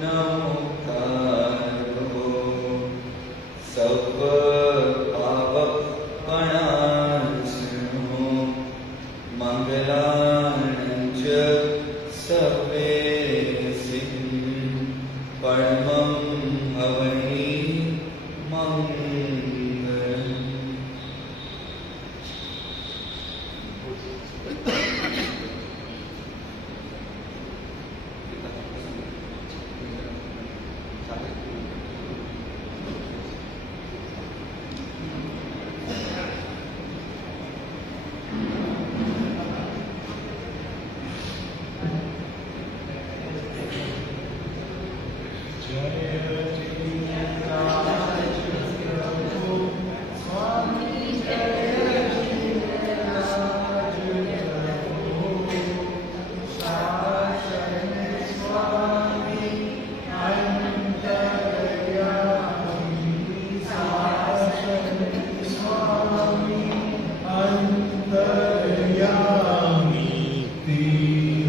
नमोकारो सर्वपापप्रणाशनो मङ्गलानञ्च सर्वेसिं परमं हवै मङ्गलम्।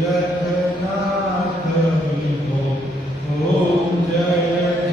तीरथनाथ विभो ओम जय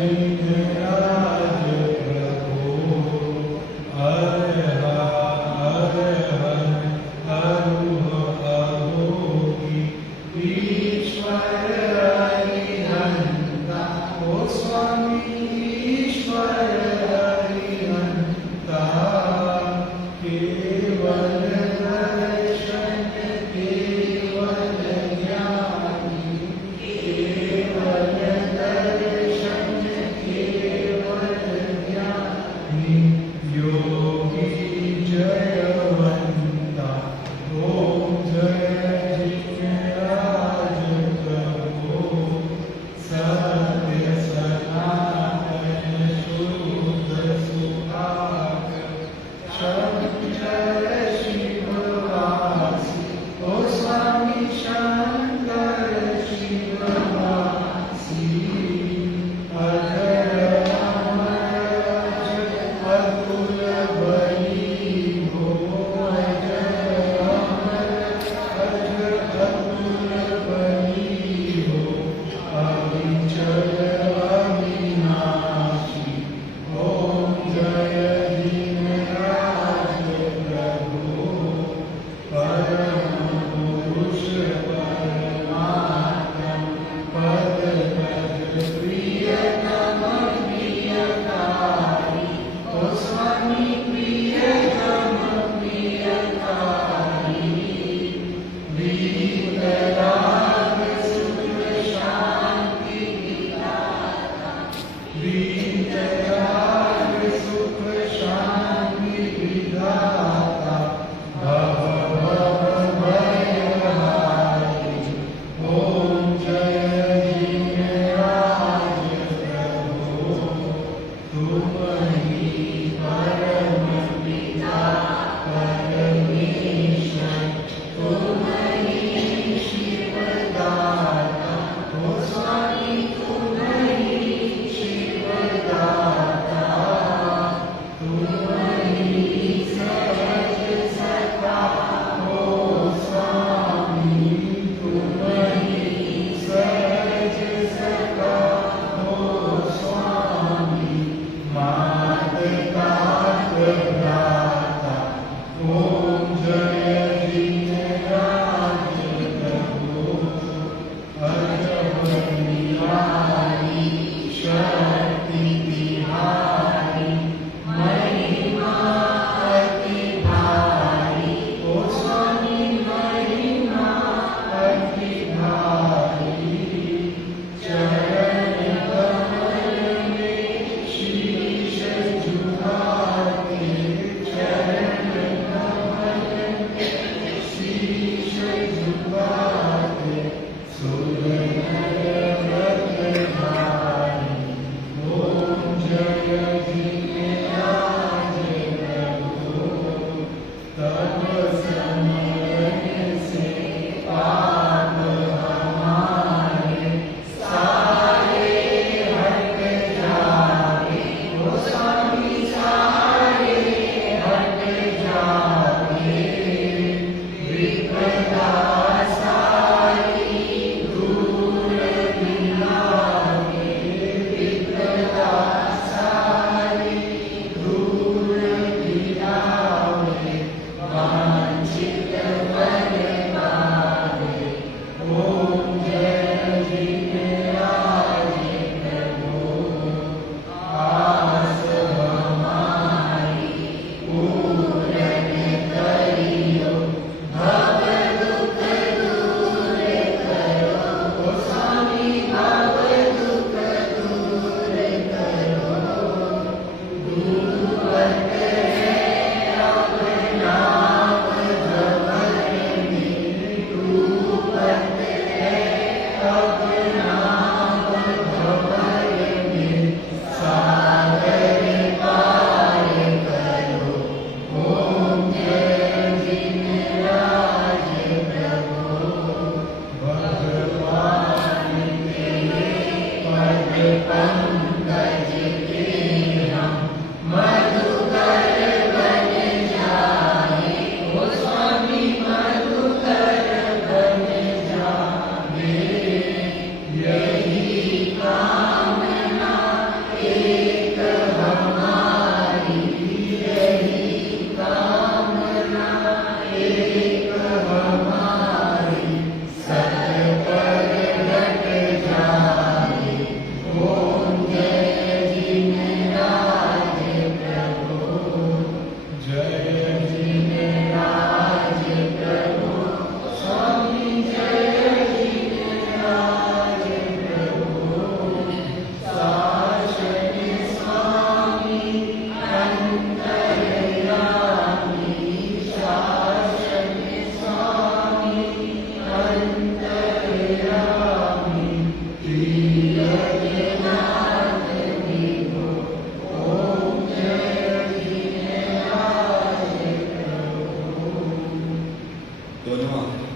दोनों आंखें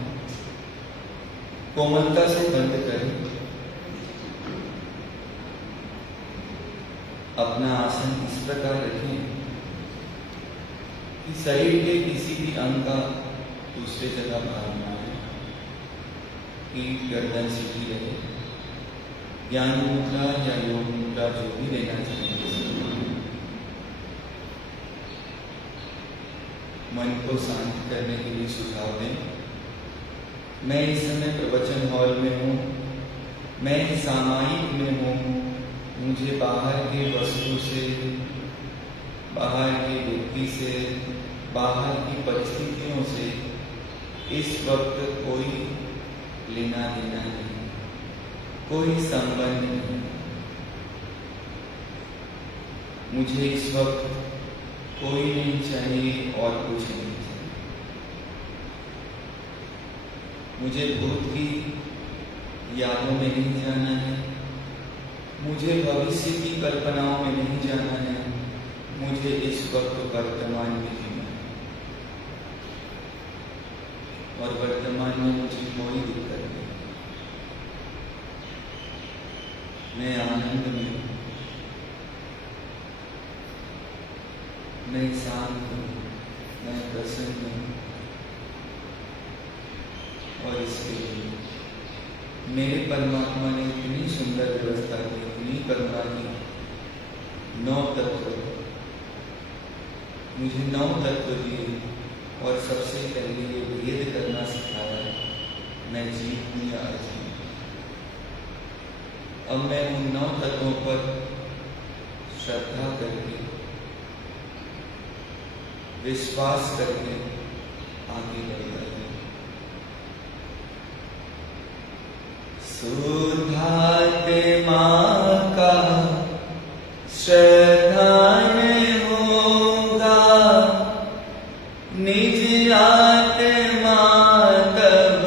कोमलता से बंद करें। अपना आसन इस प्रकार रखें कि शरीर के किसी भी अंग का दूसरे जगह भार न आए। पीठ गर्दन सीधी रहे। ज्ञान मुद्रा या योग मुद्रा जो भी लेना चाहेंगे, मन को शांत करने के लिए सुझाव दें। मैं इस समय प्रवचन हॉल में हूँ, मैं सामायिक में हूँ। मुझे बाहर के वस्तु से, बाहर के व्यक्ति से, बाहर की परिस्थितियों से इस वक्त कोई लेना देना नहीं, कोई संबंध नहीं। मुझे इस वक्त कोई नहीं चाहिए और कुछ नहीं चाहिए। मुझे भूत की यादों में नहीं जाना है, मुझे भविष्य की कल्पनाओं में नहीं जाना है। मुझे इस वक्त वर्तमान में जीना है और वर्तमान में मुझे कोई दिक्कत नहीं। मैं आनंद में हूँ, मैं शांत हूँ, मैं प्रसन्न हूँ। और इसके लिए मेरे परमात्मा ने इतनी सुंदर व्यवस्था की, इतनी करुणा की। 9 तत्व, मुझे 9 तत्व दिए और सबसे पहले ये भेद करना सिखाया। मैं जीव हूँ या अजीब। अब मैं उन 9 तत्वों पर श्रद्धा करके, विश्वास करके आगे बढ़ रहे हैं। शुद्धात्मा का श्रद्धान होगा, निज आत्मा तब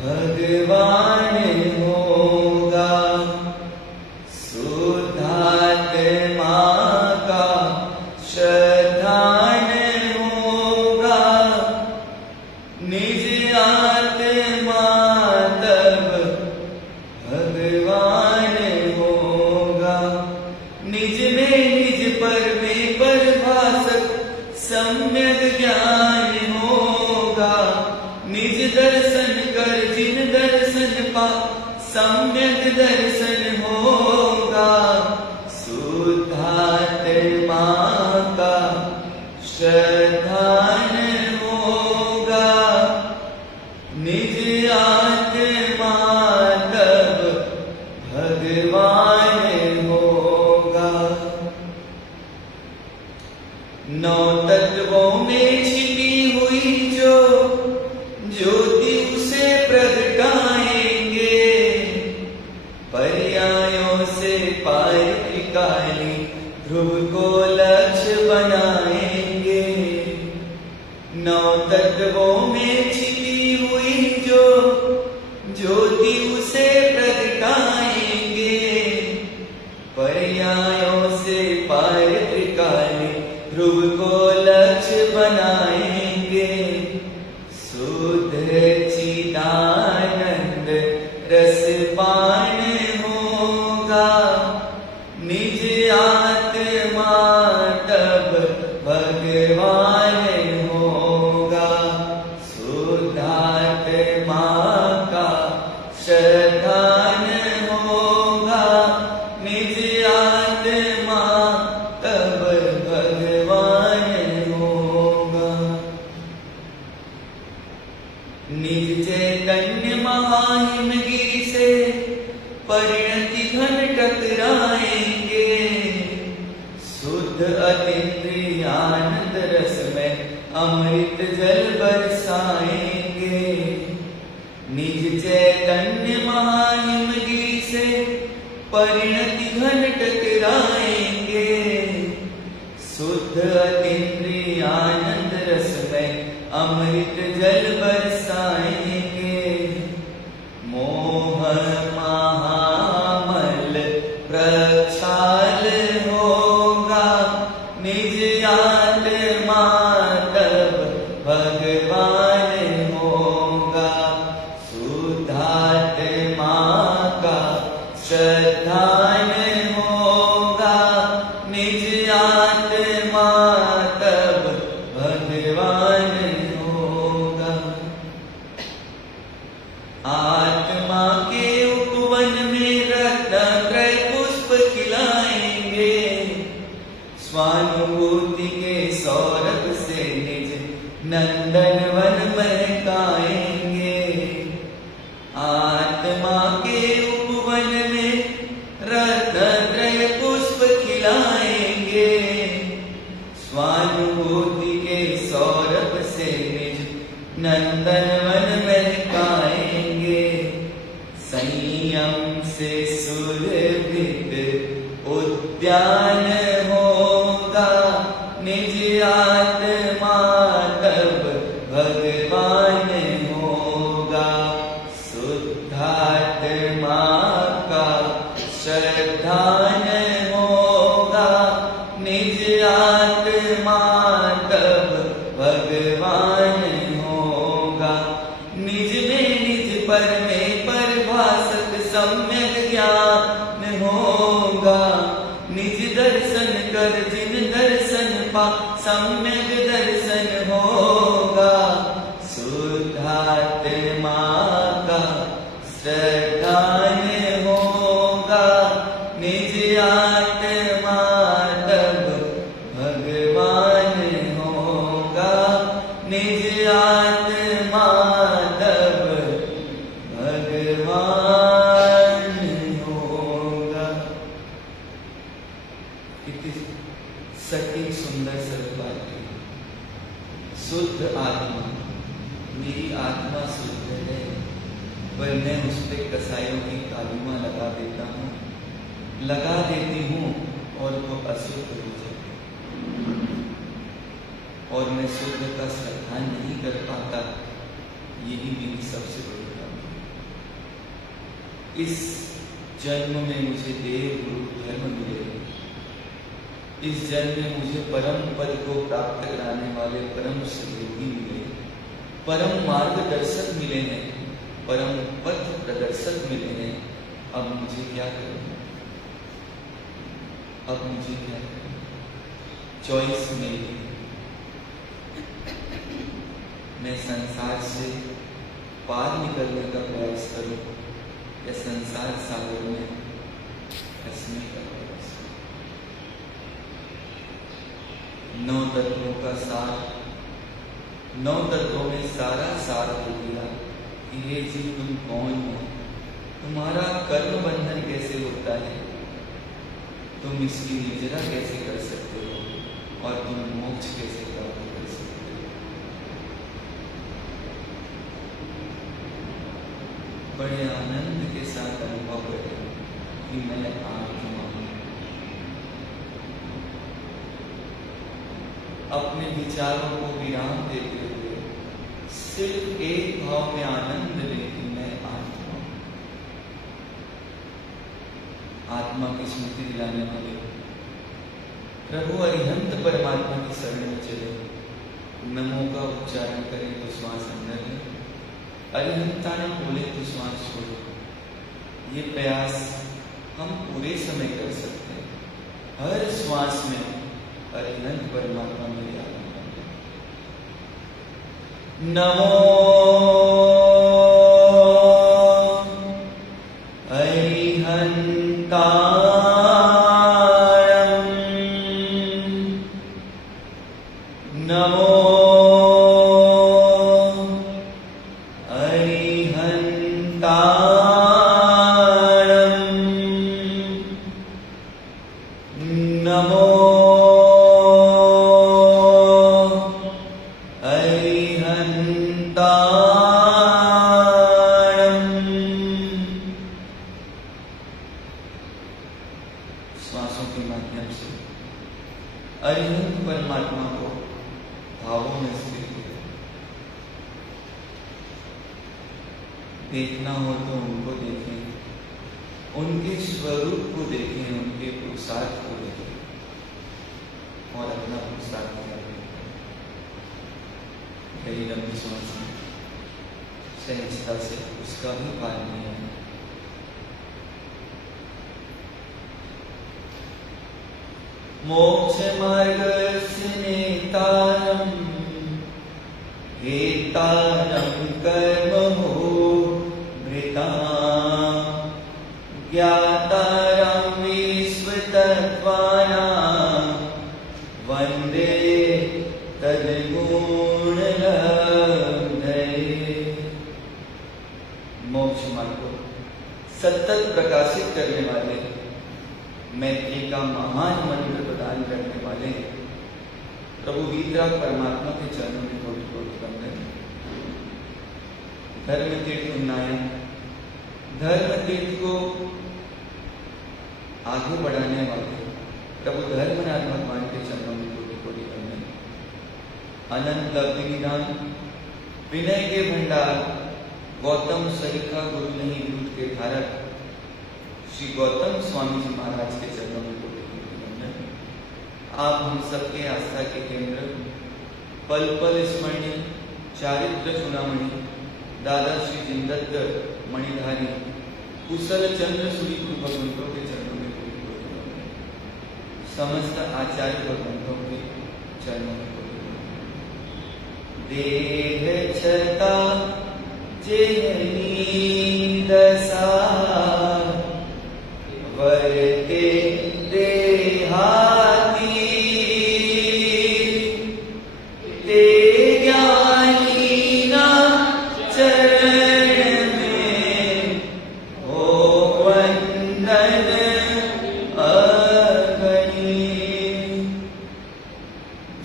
भगवान होगा। शुद्धात्मा का श्रद्धान होगा, निज आत्मा तब भगवान होगा। निज में निज पर में परिभाषक सम्यक ज्ञान होगा। निज दर्शन कर जिन दर्शन पा, सम्यक दर्शन होगा। शुद्धात्मा का श्रद्धान होगा, निज आत्मा तब भगवान होगा। 9 तत्वों में छिपी हुई जो ज्योति उसे प्रगटाएंगे। पर्यायों से पार निकाली ध्रुव को लक्ष्य बनाएंगे। 9 तत्वों में छिपी हुई जो ज्योति उसे प्रगटाएंगे। पर्यायों से पार निकाली ध्रुव को लक्ष्य बनाएंगे। शुद्ध चिदानंद रस पान होगा, परिणति घन टकराएंगे, शुद्ध अतीन्द्रियानंद रस में अमृत जल बरसाएंगे। निज चैतन्य महाहिमगी से परिणति घन टकराएंगे, शुद्ध अतीन्द्रियानंद रस में अमृत जल बरसाएंगे। मोह महामल प्रक्षाल होगा, निज आत्मा तब भगवान होगा। शुद्धात्मा का श्रद्धान होगा, निज आत्मा तब भगवान होगा। आत्मा के उपवन में रत्नत्रय पुष्प खिलाएंगे, स्वानुभूति के सौरभ से निज नंदनवन महकाएंगे। आत्मा के उपवन में रत्नत्रय पुष्प खिलाएंगे, स्वानुभूति के सौरभ से निज नंदनवन महकाएंगे। संयम से सुरभित उद्यान होगा, निज आत्मा तब भगवान होगा। शुद्धात्मा का श्रद्धान होगा, निज आत्मा तब भगवान होगा। निज में निज पर में परिभाषक सम्यक ज्ञान होगा, निज दर्शन कर जिन दर्शन पा सम्यक दर्शन होगा। शुद्धात्मा का श्रद्धान होगा, निज आत्मा तब भगवान होगा। निज आत्मा तब भगवान होगा। कितनी सटीक सुंदर सरल बात है। शुद्ध आत्मा, मेरी आत्मा शुद्ध है, पर मैं उस पे कसायों की कालिमा लगा देता हूँ, लगा देती हूँ और वो अशुद्ध हो जाती है, और मैं शुद्ध का श्रद्धान नहीं कर पाता। यही मेरी सबसे बड़ी कमी है। इस जन्म में मुझे देव गुरु धर्म मिले, इस जन्म में मुझे परम पद को प्राप्त कराने वाले परम सहयोगी मिले, परम मार्गदर्शक मिले हैं, परम पथ प्रदर्शक मिले हैं। अब मुझे क्या करना? अब मुझे क्या करना? चॉइस मेरी। मैं संसार से पार निकलने का प्रयास करूं या संसार सागर में फंसने का प्रयास करूं? 9 तत्वों का सार, 9 तत्वों में सारा सार हो गया कि हे जीव तुम कौन हो, तुम्हारा कर्म बंधन कैसे होता है, तुम इसकी निजरा कैसे कर सकते हो, और तुम मोक्ष कैसे प्राप्त कर सकते हो। बड़े आनंद के साथ अनुभव करें कि मैं आत्मा हूं। अपने विचारों को विराम देते हुए सिर्फ एक भाव में आनंद लें कि मैं आत्मा हूं। आत्मा की स्मृति दिलाने वाले प्रभु अरिहंत परमात्मा की शरण में चले। नमो का उच्चारण करें तो श्वास अंदर है, अरिहंताना बोले तो श्वास छोड़ो। ये प्रयास हम पूरे समय कर सकते हैं। हर श्वास में अरिहंत परमात्मा मेरे आत्मा। नमो अरिहंतायं, नमो अरिहंतायं, श्वासों के माध्यम से अरिहंत परमात्मा को भावों में स्थित किया। देखना हो तो उनको देखें, उनके स्वरूप को देखें, उनके पुरुषार्थ को देखें और अपना पुरुषार्थ करें। कई लंबी सांस सहजता से उसका भी पालन है। मोक्ष मार्गस्य नेतारं हेतारं कर्महो भृतां ज्ञातारं विश्वतत्त्वानां वन्दे तद्गुणलब्धये। मोक्ष मार्ग को सतत प्रकाशित करने वाले, मैत्री का महान मंत्र प्रदान करने वाले प्रभु वीतराग परमात्मा के चरणों में कोटि कोटि वंदन। धर्म तीर्थ नायक, धर्म तीर्थ को आगे बढ़ाने वाले प्रभु धर्मनाथ भगवान के चरणों में कोटि कोटि वंदन। अनंत लब्धि निदान, विनय के भंडार, गौतम सरिखा गुरु नहीं दूध के धारक श्री गौतम स्वामी जी महाराज के चरणों में कोटि कोटि वंदन। आप हम सबके आस्था के केंद्र, पल पल स्मरणीय, चारित्र चूड़ामणि, दादा श्री जिनदत्त मणिधारी, कुशल चंद्र सूरी गुरु भगवंतों के चरणों में कोटि कोटि वंदन। समस्त आचार्य भगवंतों के चरणों में कोटि वंदन। देह छता जेहनी दशा वरते देहाती, ते ज्ञानी ना चरण में हो वंदन अगणी।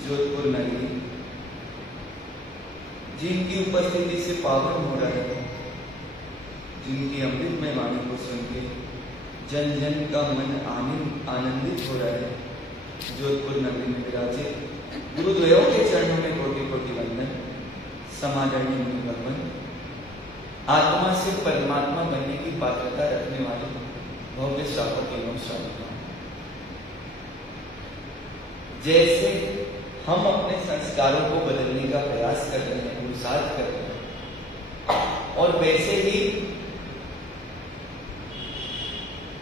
जोधपुर नगरी जिनकी उपस्थिति से पावन हो रहा है, जिनकी अमृतमय वाणी को सुन के जन जन का मन आनंदित हो रहा है, जोधपुर नगरी में विराजे गुरुद्वयों के चरणों में कोटि कोटि वंदन। समादरणीय मुनि भगवान, आत्मा से परमात्मा बनने की पात्रता रखने वाले भव्य श्रावक एवं श्राविका, जैसे हम अपने संस्कारों को बदलने का प्रयास कर रहे हैं, पुरुषार्थ कर रहे हैं, और वैसे ही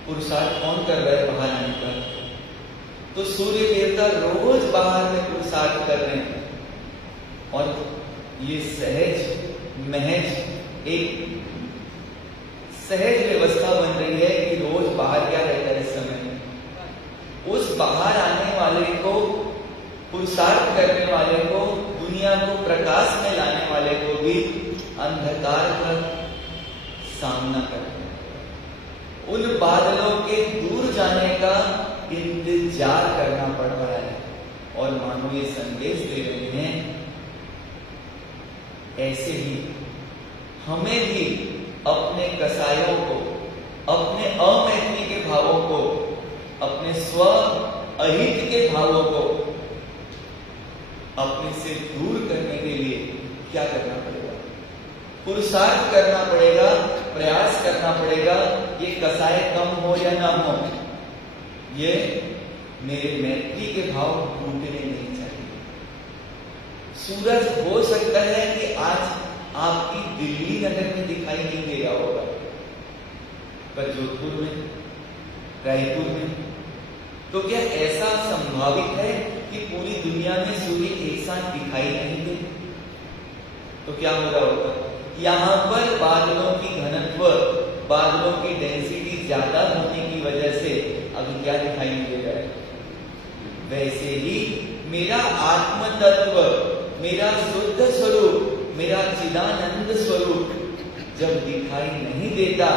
पुरुषार्थ कौन कर रहा है बाहर आने का? तो सूर्य देवता रोज बाहर में पुरुषार्थ कर रहे हैं, और ये सहज महज एक सहज व्यवस्था बन रही है कि रोज बाहर क्या रहता है इस समय, उस बाहर आने वाले को, पुरुषार्थ करने वाले को, दुनिया को प्रकाश में लाने वाले को भी अंधकार का सामना करना, उन बादलों के दूर जाने का इंतजार करना पड़ रहा है। और मानो ये संदेश दे रहे हैं, ऐसे ही हमें भी अपने कसायों को, अपने अमैत्री के भावों को, अपने स्व अहित के भावों को अपने से दूर करने के लिए क्या करना पड़ेगा? पुरुषार्थ करना पड़ेगा, प्रयास करना पड़ेगा। ये कसाय कम हो या ना हो, ये मेरे मैत्री के भाव टूटने नहीं चाहिए। सूरज हो सकता है कि आज आपकी दिल्ली नगर में दिखाई नहीं दे रहा होगा, पर जोधपुर में, रायपुर में, तो क्या ऐसा संभावित है कि पूरी दुनिया में सूर्य एक साथ दिखाई नहीं दे? तो क्या हो रहा होगा? यहाँ पर बादलों की घनत्व, बादलों की डेंसिटी ज्यादा होने की वजह से अभी क्या दिखाई नहीं दे रहा है। वैसे ही मेरा आत्म तत्व, मेरा शुद्ध स्वरूप, मेरा चिदानंद स्वरूप जब दिखाई नहीं देता,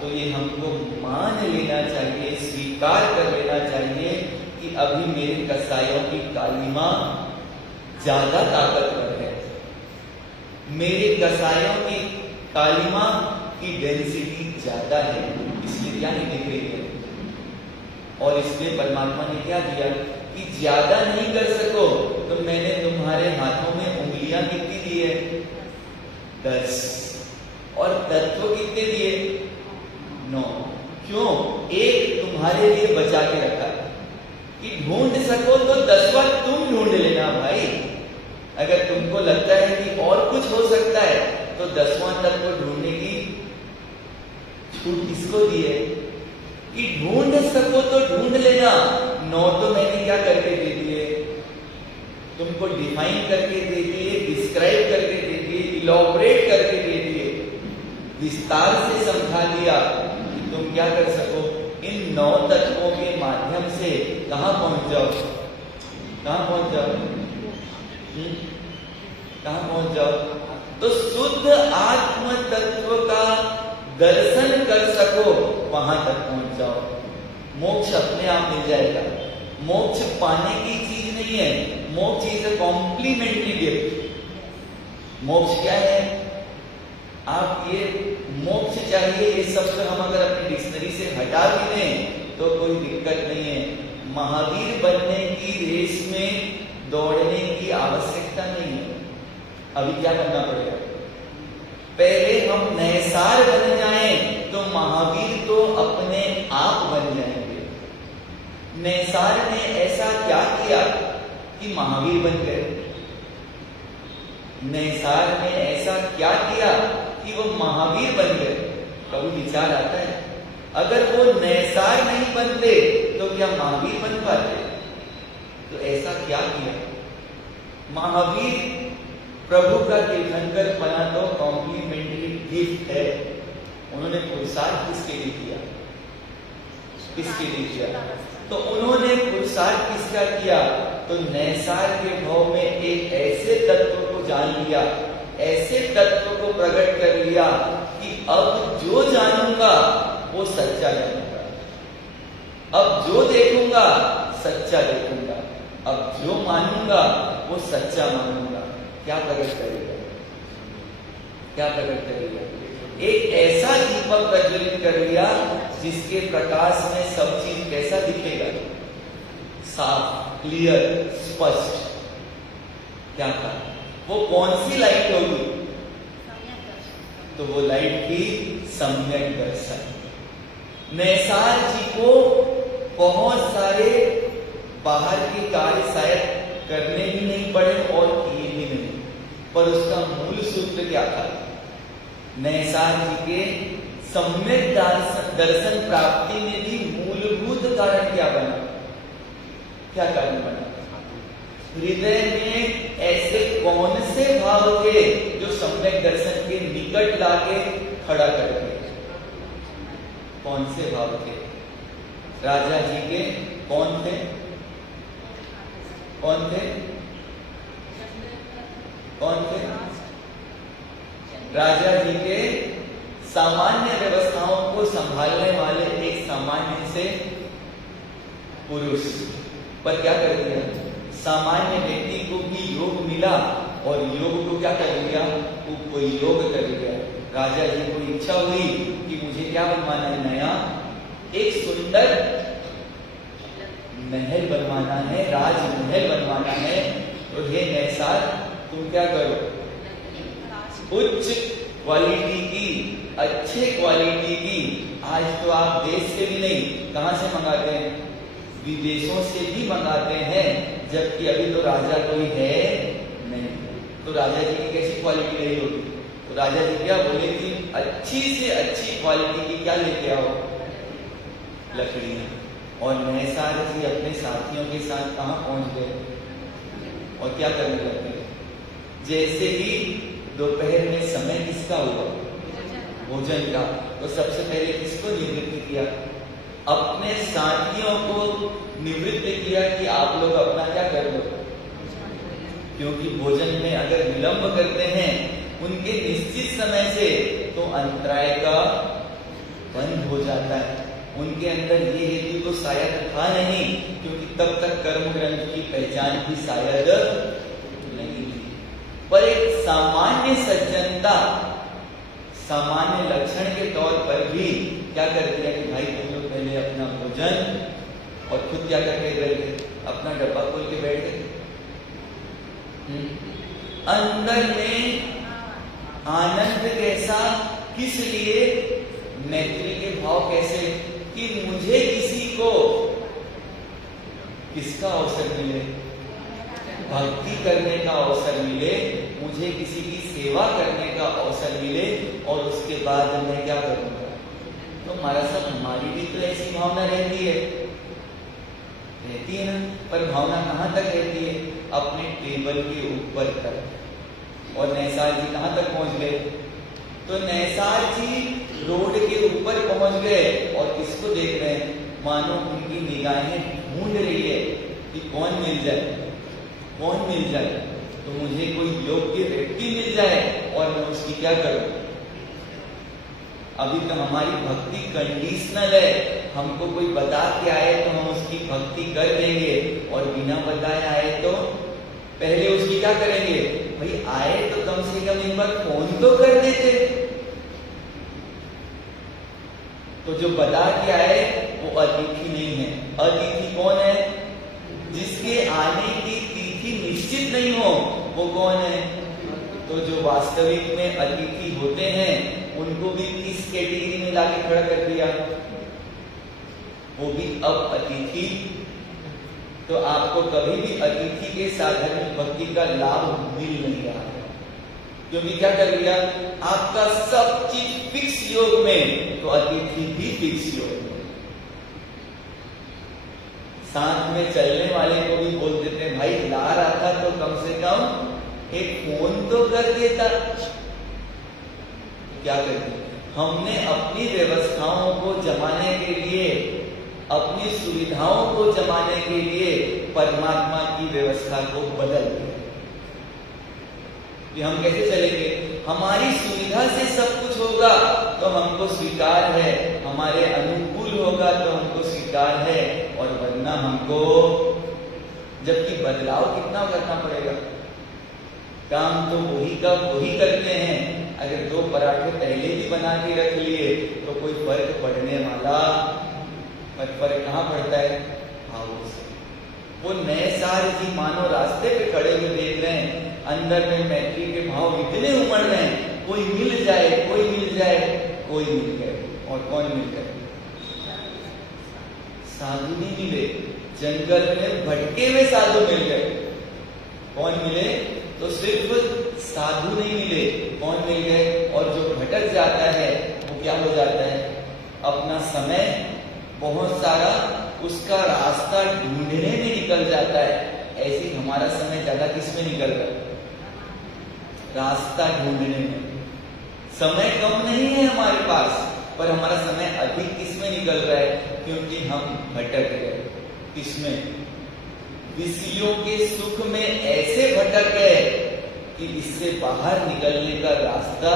तो ये हमको मान लेना चाहिए, स्वीकार कर लेना चाहिए कि अभी मेरे कसायों की कालिमा ज्यादा ताकतवर है, मेरे कसायों की कालिमा की डेंसिटी ज्यादा है, इसलिए क्या नहीं दिख रही है। और इसलिए परमात्मा ने क्या दिया कि ज्यादा नहीं कर सको तो मैंने तुम्हारे हाथों में उंगलियां कितनी दी है? 10। और तत्व कितने दिए? 9। क्यों? एक तुम्हारे लिए बचा के रखा कि ढूंढ सको तो 10वां तुम ढूंढ लेना भाई। अगर तुमको लगता है कि और कुछ हो सकता है तो 10वां तत्व ढूंढने की छूट किसको दी है कि ढूंढ सको तो ढूंढ लेना। 9 तो मैंने क्या करके दे दिए? तुमको डिफाइन करके दे दिए, डिस्क्राइब करके दे दिए, इलॉबरेट करके दे दिए, विस्तार से समझा दिया कि तुम क्या कर सको। इन 9 तत्वों के माध्यम से कहां पहुंच जाओ? कहां पहुंच जाओ? कहां पहुंच जाओ? तो शुद्ध आत्म तत्व का दर्शन कर सको, वहां तक पहुंच जाओ। मोक्ष अपने आप मिल जाएगा। मोक्ष पाने की चीज नहीं है, मोक्ष इज अ कॉम्प्लीमेंट्री गिफ्ट। मोक्ष क्या है? आप ये मोक्ष चाहिए ये शब्द हम अगर अपनी डिक्शनरी से हटा भी दें तो कोई दिक्कत नहीं है। महावीर बनने की रेस में दौड़ने की आवश्यकता नहीं है। अभी क्या करना पड़ेगा? पहले हम नैसार बन जाएं तो महावीर तो अपने आप बन जाएंगे। नैसार ने ऐसा क्या किया कि महावीर बन गए? नैसार ने ऐसा क्या किया कि वो महावीर बन गए? कभी विचार आता है अगर वो नैसार नहीं बनते तो क्या महावीर बन पाते? तो ऐसा क्या किया? महावीर प्रभु का तीर्थंकर बना तो कॉम्प्लीमेंट्री गिफ्ट है। उन्होंने पुरुषार्थ किसके लिए किया? किसके लिए किया? तो उन्होंने पुरुषार्थ किसका किया? तो नैसार के भाव में एक ऐसे तत्व को जान लिया, ऐसे तत्व को प्रकट कर लिया कि अब जो जानूंगा वो सच्चा जानूंगा, अब जो देखूंगा सच्चा देखूंगा, अब जो मानूंगा वो सच्चा मानूंगा। क्या प्रकट करेगा? क्या प्रकट करेगा? एक ऐसा दीपक प्रज्वलित कर लिया जिसके प्रकाश में सब चीज कैसा दिखेगा? साफ, क्लियर, स्पष्ट। क्या था? वो कौन सी लाइट होगी? तो वो लाइट की सम्यक दर्शन। नैसार जी को बहुत सारे बाहर के कार्य शायद करने भी नहीं पड़े और किए भी नहीं, पर उसका मूल सूत्र क्या था? नैसार जी के सम्यक दर्शन प्राप्ति में भी मूलभूत कारण क्या बना? क्या कारण बना? हृदय में ऐसे कौन से भाव थे जो सम्यक दर्शन के निकट लाके खड़ा कर दिए? कौन से भाव थे? राजा जी के कौन थे? कौन थे? कौन थे? राजा जी के सामान्य व्यवस्थाओं को संभालने वाले एक सामान्य से पुरुष। पर क्या कर दिया? सामान्य व्यक्ति को भी योग मिला और योग को क्या कर दिया? वो कोई योग कर दिया। राजा जी को इच्छा हुई कि मुझे क्या बनवाना है? नया एक सुंदर महल बनवाना है, राजमहल बनवाना है। तो हे नैसार, तुम क्या करो? उच्च क्वालिटी की, अच्छे क्वालिटी की, आज तो आप देश से भी नहीं, कहां से मंगाते हैं? विदेशों से भी मंगाते हैं, जबकि अभी तो राजा कोई है नहीं। तो राजा जी की कैसी क्वालिटी रही होगी? तो राजा जी क्या बोले कि अच्छी से अच्छी क्वालिटी की क्या लेके आओ? लकड़ी। और नैसार जी अपने साथियों के साथ कहां पहुंच गए और क्या करने लगे? जैसे ही दोपहर में समय किसका हुआ? भोजन का। तो सबसे पहले किसको निवृत्त किया? अपने साथियों को निवृत्त किया कि आप लोग अपना क्या कर लो, क्योंकि भोजन में अगर विलंब करते हैं उनके निश्चित समय से तो अंतराय का बंद हो जाता है। उनके अंदर ये हेतु तो शायद था नहीं, क्योंकि तब तक कर्म ग्रंथ की पहचान भी शायद नहीं थी। पर एक सामान्य सज्जनता, सामान्य लक्षण के तौर पर भी क्या कर दिया कि भाई तुम लोग पहले अपना भोजन और खुद क्या करके रह गए, अपना डब्बा खोल के बैठ गए। अंदर में आनंद कैसा, किस लिए? मैत्री के भाव कैसे कि मुझे किसी को किसका अवसर मिले, भक्ति करने का अवसर मिले, मुझे किसी की सेवा करने का अवसर मिले, और उसके बाद मैं क्या करूंगा? तो महाराज साहब, हमारी भी तो ऐसी भावना रहती है ना, पर भावना कहाँ तक रहती है? अपने टेबल के ऊपर तक। और नैसार जी कहाँ तक पहुंच गए? तो नैसार जी रोड के ऊपर पहुंच गए और किसको देख रहे हैं? मानो उनकी निगाहें ढूंढ रही है कि कौन मिल जाए, कौन मिल जाए, तो मुझे कोई योग्य व्यक्ति मिल जाए और मैं उसकी क्या करूं? अभी तो हमारी भक्ति कंडीशनल है, हमको कोई बता के आए तो हम उसकी भक्ति कर देंगे, और बिना बताए आए तो पहले उसकी क्या करेंगे? भाई आए तो कम से कम एक बार फोन तो कर देते। तो जो बता के आए वो अतिथि नहीं है। अतिथि कौन है? जिसके आने की तिथि निश्चित नहीं हो, वो कौन है? तो जो वास्तविक में अतिथि होते हैं उनको भी किस कैटेगरी में लाके खड़ा कर दिया? वो भी अब अतिथि। तो आपको कभी भी अतिथि के साधन भक्ति का लाभ मिल नहीं रहा है, क्योंकि क्या कर दिया? आपका सब चीज फिक्स योग में, तो अतिथि भी फिक्स योग में। साथ में चलने वाले को भी बोल देते हैं, भाई ला रहा था तो कम से कम एक फोन तो कर देता। क्या करते? हमने अपनी व्यवस्थाओं को जमाने के लिए, अपनी सुविधाओं को जमाने के लिए परमात्मा की व्यवस्था को बदल दिया कि हम कैसे चलेंगे? हमारी सुविधा से सब कुछ होगा तो हमको स्वीकार है, हमारे अनुकूल होगा तो हमको स्वीकार है, और वरना हमको, जबकि बदलाव कितना करना पड़ेगा? काम तो वही का वही करते हैं। अगर 2 पराठे पहले भी बना के रख लिए तो कोई फर्क पड़ने वाला, पर फर्क कहाँ पड़ता है? भावों से। वो नैसार जी मानो रास्ते पे खड़े हुए देख रहे हैं, अंदर में मैत्री के भाव इतने उमड़ रहे हैं, कोई मिल जाए, कोई मिल जाए, कोई मिल गए। और कौन मिल गए? साधु नहीं मिले, जंगल में भटके हुए साधु मिल गए। कौन मिले? तो सिर्फ साधु नहीं मिले, कौन मिल गए? और जो भटक जाता है वो क्या हो जाता है? अपना समय बहुत सारा उसका रास्ता ढूंढने में निकल जाता है। ऐसे हमारा समय ज्यादा किसमें निकल रहा है? रास्ता ढूंढने में। समय कम नहीं है हमारे पास, पर हमारा समय अधिक किसमें निकल रहा है? क्योंकि हम भटक गए। किसमें? विषयों के सुख में ऐसे भटक गए कि इससे बाहर निकलने का रास्ता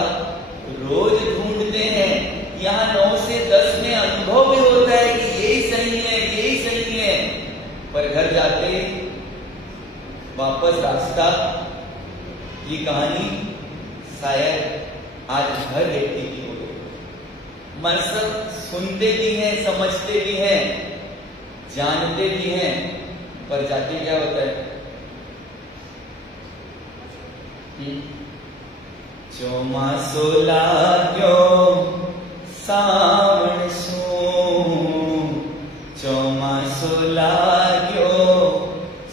रोज ढूंढते हैं। यहाँ 9 से 10 में अनुभव भी होता है कि यही सही है, यही सही है, पर घर जाते वापस रास्ता। ये कहानी शायद आज हर व्यक्ति की हो गई। मन सब सुनते भी हैं, समझते भी हैं, जानते भी हैं, पर जाके क्या होता है? ચોમાસો લાગ્યો સાવણ શું, ચોમાસો લાગ્યો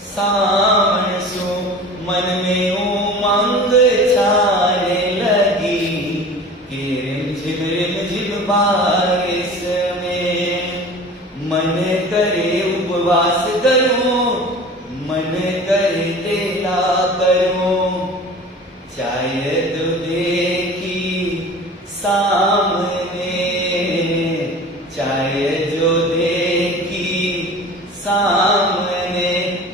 સાવણ શું, मन में उमंग छाने लगी कि रिमझिम बारिश में। मन करे उपवास करूं, मन करे तेला करूं, चाय तो देखी सामने, चाय जो देखी सामने,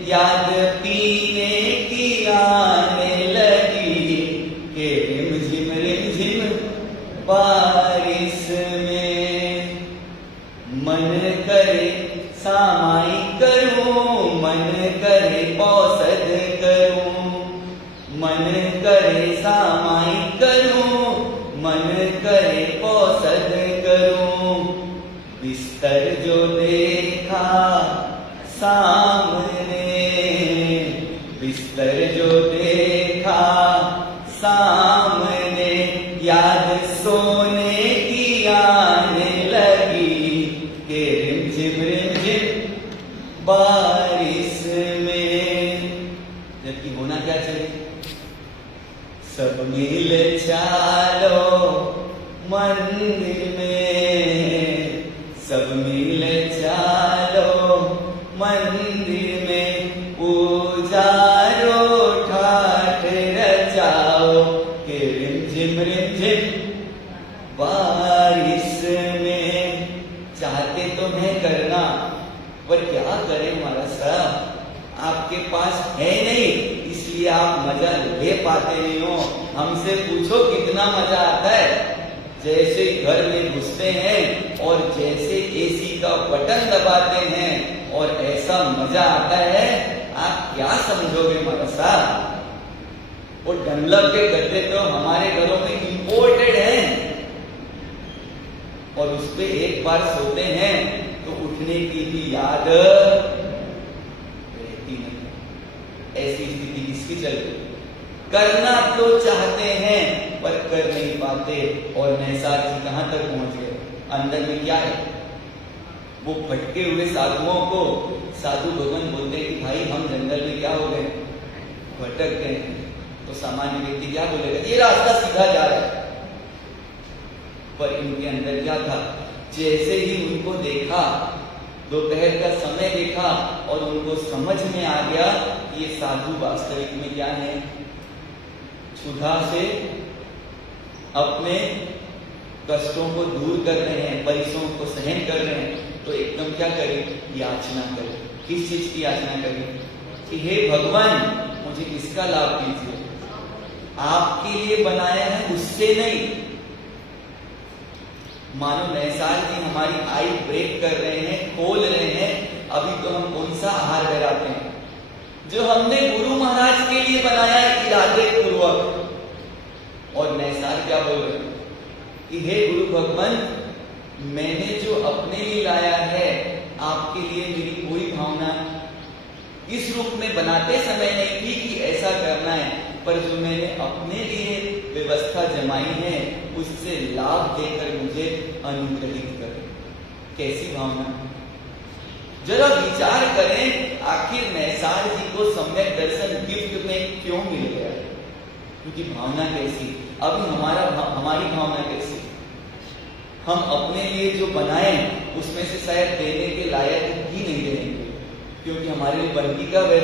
याद पीने की आने लगी कि रिमझिम बारिश में। मन करे सामाई करूं, मन करे पौसद करूं, मन करे सामाई करूं, मन करे पौसद करूं। बिस्तर जो देखा सामने, बिस्तर जो देखा सामने, याद सोने की आने लगी कि रिमझिम बारिश में। जबकि होना क्या चाहिए? सब मिल चालो मंदिर में, सब मिल चालो मंदिर में, पूजारो ठाठ रचाओ के रिमझिम बारिश में। चाहते तो है करना, पर क्या करें महाराज साहब, आपके पास है नहीं, इसलिए आप मजा ले पाते नहीं हो। हमसे पूछो कितना मजा आता है जैसे घर में घुसते हैं और जैसे एसी का बटन दबाते हैं, और ऐसा मजा आता है आप क्या समझोगे महाराज साहब। और डनलप के गद्दे तो हमारे घरों में इंपोर्टेड हैं, और उस पे एक बार सोते हैं तो उठने की भी याद रहती नहीं। ऐसी स्थिति किसकी चल रही? करना तो चाहते हैं पर कर नहीं पाते। और नैसार जी कहां तक पहुंच गए? अंदर में क्या है? वो भटके हुए साधुओं को साधु भगवान बोलते हैं कि भाई हम जंगल में क्या हो गए, भटक गए। तो सामान्य व्यक्ति क्या बोलेगा? ये रास्ता सीधा जा रहा है। पर इनके अंदर क्या था? जैसे ही उनको देखा, दोपहर का समय देखा, और उनको समझ में आ गया कि ये साधु वास्तविक में क्या है, क्षुधा से अपने कष्टों को दूर कर रहे हैं, परिश्रम को सहन कर रहे हैं, तो एकदम क्या करें? याचना करें। किस चीज की याचना करें? कि हे भगवान मुझे किसका लाभ दीजिए, आपके लिए बनाया है, उससे नहीं। मानो नैसार जी हमारी आई ब्रेक कर रहे हैं, खोल रहे हैं। अभी तो हम कौन सा आहार कराते हैं जो हमने गुरु महाराज के लिए बनाया है इरादे पूर्वक। और नैसार क्या बोल रहे हैं कि हे गुरु भगवान, मैंने जो अपने लिए लाया है, आपके लिए मेरी कोई भावना इस रूप में बनाते समय नहीं थी कि ऐसा करना है, पर जो मैंने अपने लिए व्यवस्था जमाई है उससे लाभ देकर मुझे अनुग्रहित करें। कैसी भावना? जरा विचार करें, आखिर नैसार जी को सम्यक दर्शन गिफ्ट में क्यों मिल गया? क्योंकि भावना कैसी? अभी हमारी भावना कैसी? हम अपने लिए जो बनाए उसमें से शायद देने के लायक ही नहीं रहेंगे, क्योंकि हमारे लिए बनती कब है?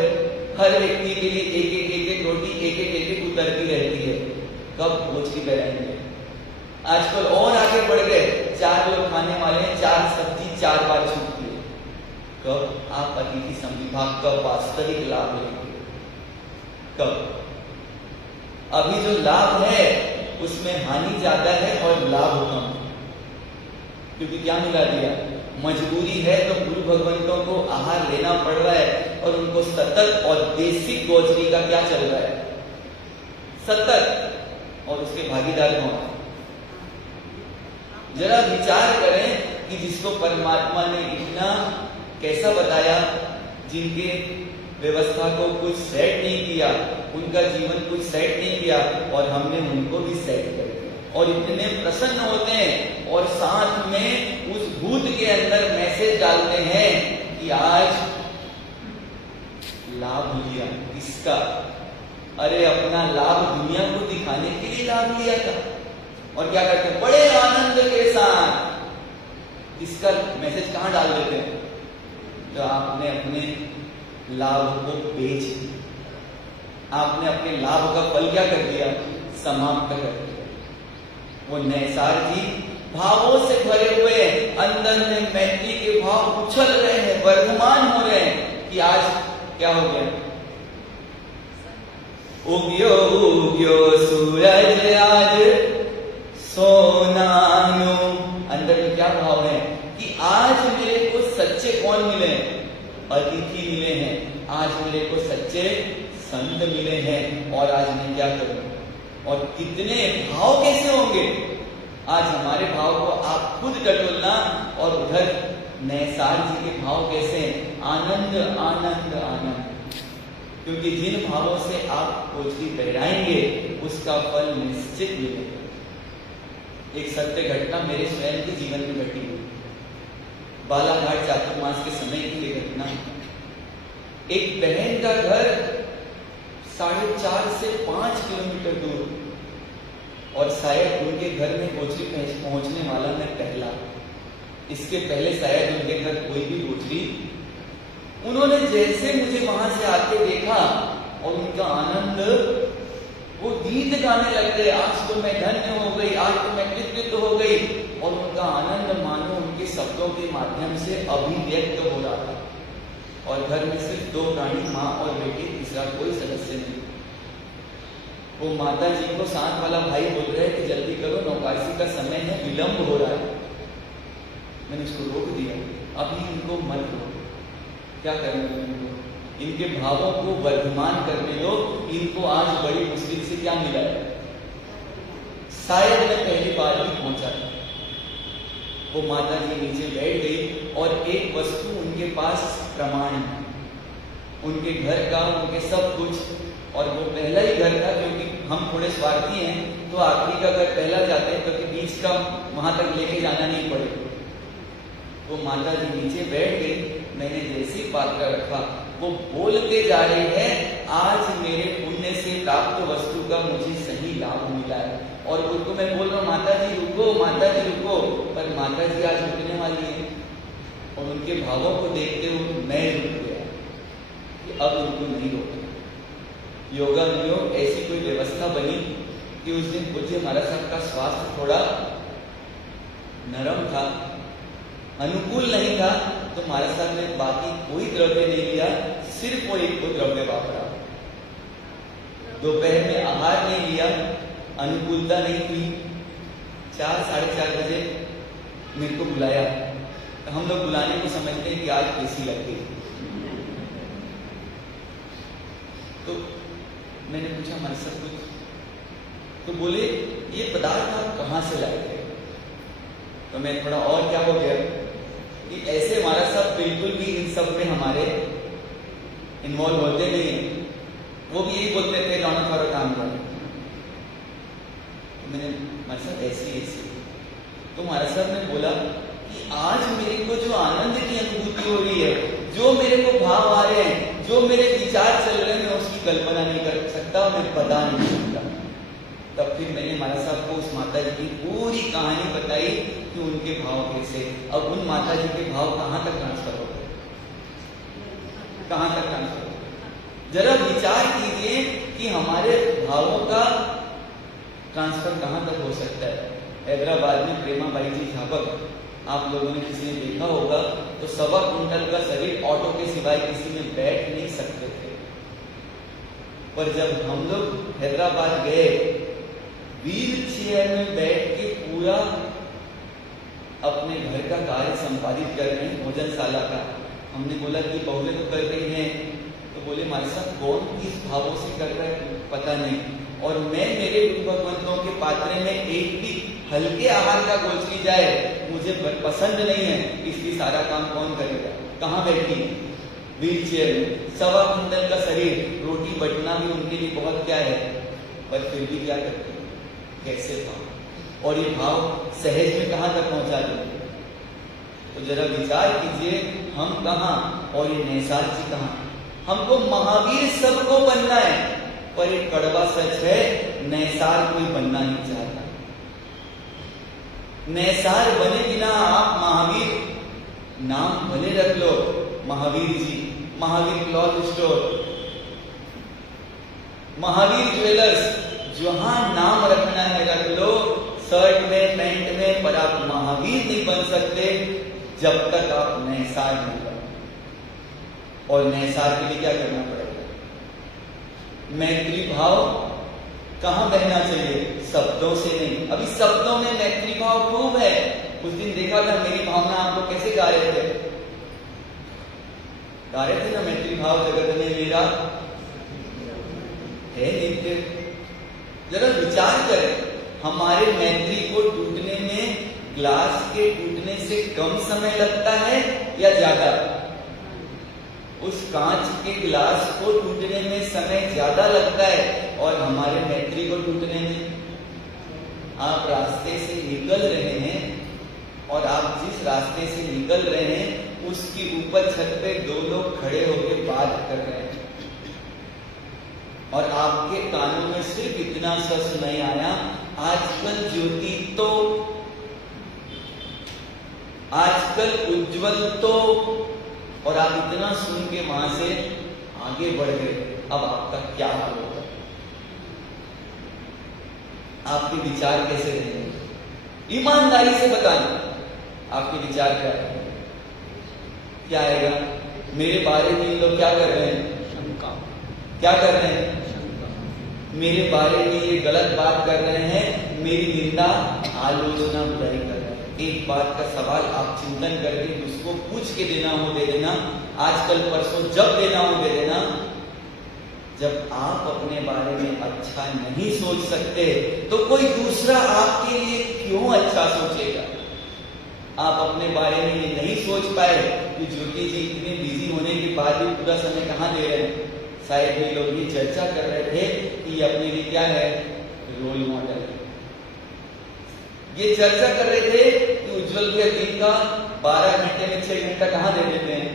हर व्यक्ति के लिए एक एक रोटी एक एक उतरती रहती है। कब बोझ की कराएंगे? आजकल और आगे बढ़ गए, 4 लोग खाने वाले हैं, 4 सब्जी 4 बार छूटती है। कब आप अतिथि संविभाग का वास्तविक लाभ लेंगे? कब? अभी जो लाभ है उसमें हानि ज्यादा है और लाभ कम। क्योंकि क्या मिला दिया? मजबूरी है तो गुरु भगवंतों को आहार लेना पड़ रहा है, और उनको सतत और बेसिक गोचरी का क्या चल रहा है? सतत। और उसके भागीदार कौन? जरा विचार करें कि जिसको परमात्मा ने इतना कैसा बताया, जिनके व्यवस्था को कुछ सेट नहीं किया, उनका जीवन कुछ सेट नहीं किया, और हमने उनको भी सेट कर दिया, और इतने प्रसन्न होते हैं, और साथ में उस भूत के अंदर मैसेज डालते हैं कि आज लाभ लिया। किसका? अरे अपना लाभ दुनिया को दिखाने के लिए लाभ लिया था। और क्या करते हैं? बड़े आनंद के साथ इसका मैसेज कहां डाल देते हैं? तो आपने अपने लाभ को बेच दिया, आपने अपने लाभ का फल क्या कर दिया? समाप्त कर दिया। वो नैसार जी भावों से भरे हुए हैं, अंदर में मैत्री के भाव उछल रहे हैं, वर्धमान हो रहे हैं कि आज क्या हो गया? उग्यो उग्यो सूरज आज सोनानु। अंदर में क्या भाव है कि आज मेरे को सच्चे कौन मिले? अतिथि मिले हैं। आज मेरे को सच्चे संत मिले हैं, और आज मैं क्या करूं? और कितने भाव कैसे होंगे? आज हमारे भाव को आप खुद टटोलना, और उधर नैसार जी के भाव कैसे हैं? आनंद आनंद आनंद। क्योंकि जिन भावों से आप गोचरी बहराएंगे उसका फल निश्चित मिलेगा। एक सत्य घटना मेरे स्वयं के जीवन में घटी हुई। बालाघाट चातुर्मास के समय की ये घटना। एक बहन का घर 4.5 से 5 किलोमीटर दूर, और शायद उनके घर में गोचरी पहुंचने वाला मैं पहला। इसके पहले शायद उनके घर कोई भी गोचरी। उन्होंने जैसे मुझे वहां से आते देखा और उनका आनंद, वो गीत गाने लग गए, आज तो मैं धन्य हो गई, आज तो मैं कृतकृत हो गई। और उनका आनंद मानो उनके शब्दों के माध्यम से अभिव्यक्त हो रहा था। और घर में सिर्फ 2 प्राणी, माँ और बेटी, तीसरा कोई सदस्य नहीं। वो माता जी को साथ वाला भाई बोल रहे हैं कि जल्दी करो, नौकासी का समय है, विलंब हो रहा है। मैंने उसको रोक दिया, अभी इनको मत रोको। क्या करने दो इनको, इनके भावों को वर्धमान करने दो। इनको आज बड़ी मुश्किल से क्या मिला है, शायद मैं पहली बार भी पहुंचा था। वो माता जी नीचे बैठ गई और एक वस्तु उनके पास प्रमाण है, उनके घर का, उनके सब कुछ। और वो पहला ही घर था, क्योंकि हम थोड़े स्वार्थी हैं तो आखिरी का घर पहला जाते हैं, क्योंकि बीच का वहां तक लेके जाना नहीं पड़े। वो माता जी नीचे बैठ गई। मैंने जैसी पात्र रखा, वो बोलते जा रहे हैं, आज मेरे पुण्य से प्राप्त वस्तु का मुझे सही लाभ मिला है। और उनको मैं बोल रहा हूँ, माता जी रुको, माता जी रुको, पर माता जी आज रुकने वाली है। और उनके भावों को देखते हुए मैं रुक गया कि अब उनको नहीं रोकना। योगा नियोग ऐसी कोई व्यवस्था बनी कि उस दिन पूज्य महाराज साहब का स्वास्थ्य थोड़ा नरम था, अनुकूल नहीं था, तो महाराज साहब ने बाकी कोई द्रव्य नहीं लिया, सिर्फ वो एक को द्रव्य वापरा। दोपहर में आहार नहीं लिया, अनुकूलता नहीं हुई। 4 साढ़े 4 बजे मेरे को बुलाया। तो हम लोग बुलाने को समझते हैं कि आज कैसी लग गई। तो मैंने पूछा, हमारे सब कुछ, तो बोले ये पदार्थ आप कहाँ से लाए थे? तो मैं थोड़ा और क्या हो गया कि ऐसे हमारा सब बिल्कुल भी इन सब में हमारे इन्वॉल्व होते नहीं है। वो भी यही बोलते थे, लौना थोड़ा काम करो। तो मैंने हमारे साथ ऐसे तो महाराज साहब ने बोला कि आज मेरे को जो आनंद की अनुभूति हो रही है, जो मेरे को भाव आ रहे हैं, जो मेरे विचार चल रहे हैं, मैं उसकी कल्पना नहीं कर सकता, मैं बता नहीं सकता। तब फिर मैंने महाराज साहब को उस माता जी की पूरी कहानी बताई कि उनके भाव कैसे। अब उन माता जी के भाव कहाँ तक ट्रांसफर हो गए, कहाँ तक ट्रांसफर हो गए? जरा विचार कीजिए कि हमारे भावों का ट्रांसफर कहाँ तक हो सकता है। हैदराबाद में प्रेमाबाई जी झापक, आप लोगों ने किसी ने देखा होगा, तो 1.25 क्विंटल का शरीर ऑटो के सिवाय किसी में बैठ नहीं सकते थे। पर जब हम लोग हैदराबाद गए, व्हील चेयर में बैठ के पूरा अपने घर का कार्य संपादित कर रहे हैं, भोजनशाला का। हमने बोला कि बहुएं तो कर रही हैं, तो बोले हमारे साथ कौन किस भावों से कर रहा है पता नहीं। और मैं मेरे भगवंतों के पात्रे में एक भी हल्के आहार का गोचरी जाए मुझे पसंद नहीं है, इसलिए सारा काम कौन करेगा? कहाँ बैठी है? व्हील चेयर में, 1.25 क्विंटल का शरीर, रोटी बटना भी उनके लिए बहुत क्या है, पर फिर भी क्या करते हैं, कैसे भाव। और ये भाव सहज में कहाँ तक पहुंचा देंगे? तो जरा विचार कीजिए, हम कहाँ और ये नैसार जी कहाँ। हमको महावीर सबको बनना है, पर एक कड़वा सच है, नैसार कोई बनना नहीं चाहता। नैसार बने बिना आप महावीर नाम भले रख लो, Mahavir ji, Mahavir cloth store, Mahavir jewellers, जहां नाम रखना है रख लो, शर्ट में पैंट में, पर आप महावीर नहीं बन सकते जब तक आप नैसार नहीं बनो। और नैसार के लिए क्या करना पड़ेगा? मैत्री भाव कहां बहना चाहिए? शब्दों से नहीं। अभी शब्दों में मैत्री भाव खूब है। उस दिन देखा था मेरी भावना आप लोग कैसे गा रहे थे, ना मैत्री भाव जगत में मेरा है नित्य। जरा विचार करें, हमारे मैत्री को टूटने में ग्लास के टूटने से कम समय लगता है या ज्यादा? उस कांच के ग्लास को टूटने में समय ज्यादा लगता है और हमारे मैत्री को टूटने में। आप रास्ते से निकल रहे हैं और आप जिस रास्ते से निकल रहे हैं उसके ऊपर छत पे दो लोग खड़े होकर बात कर रहे हैं और आपके कानों में सिर्फ इतना सा सुनाई आया, आजकल ज्योति तो, आजकल उज्जवल तो, और आप इतना सुन के वहां से आगे बढ़ गए। अब आपका क्या हाल होगा? आपके विचार कैसे रहेंगे? ईमानदारी से बताना आपके विचार क्या है? क्या आएगा? मेरे बारे में लोग क्या कर रहे हैं? शंका। क्या कर रहे हैं? मेरे बारे में ये गलत बात कर रहे हैं, मेरी निंदा, आलोचना, बुराई कर रहे हैं। एक बात का सवाल आप चिंतन करके उसको पूछ के देना हो दे देना, आजकल परसों जब देना हो दे देना। जब आप अपने बारे में अच्छा नहीं सोच सकते तो कोई दूसरा आपके लिए क्यों अच्छा सोचेगा? आप अपने बारे में ये नहीं सोच पाए कि ज्योति जी इतने बिजी होने के बाद भी पूरा समय कहाँ दे रहे हैं। शायद ये लोग ये चर्चा कर रहे थे कि ये अपने लिए क्या है, रोल मॉडल। ये चर्चा कर रहे थे कि उज्जवल के दिन का 12 घंटे में 6 घंटा कहाँ दे देते हैं,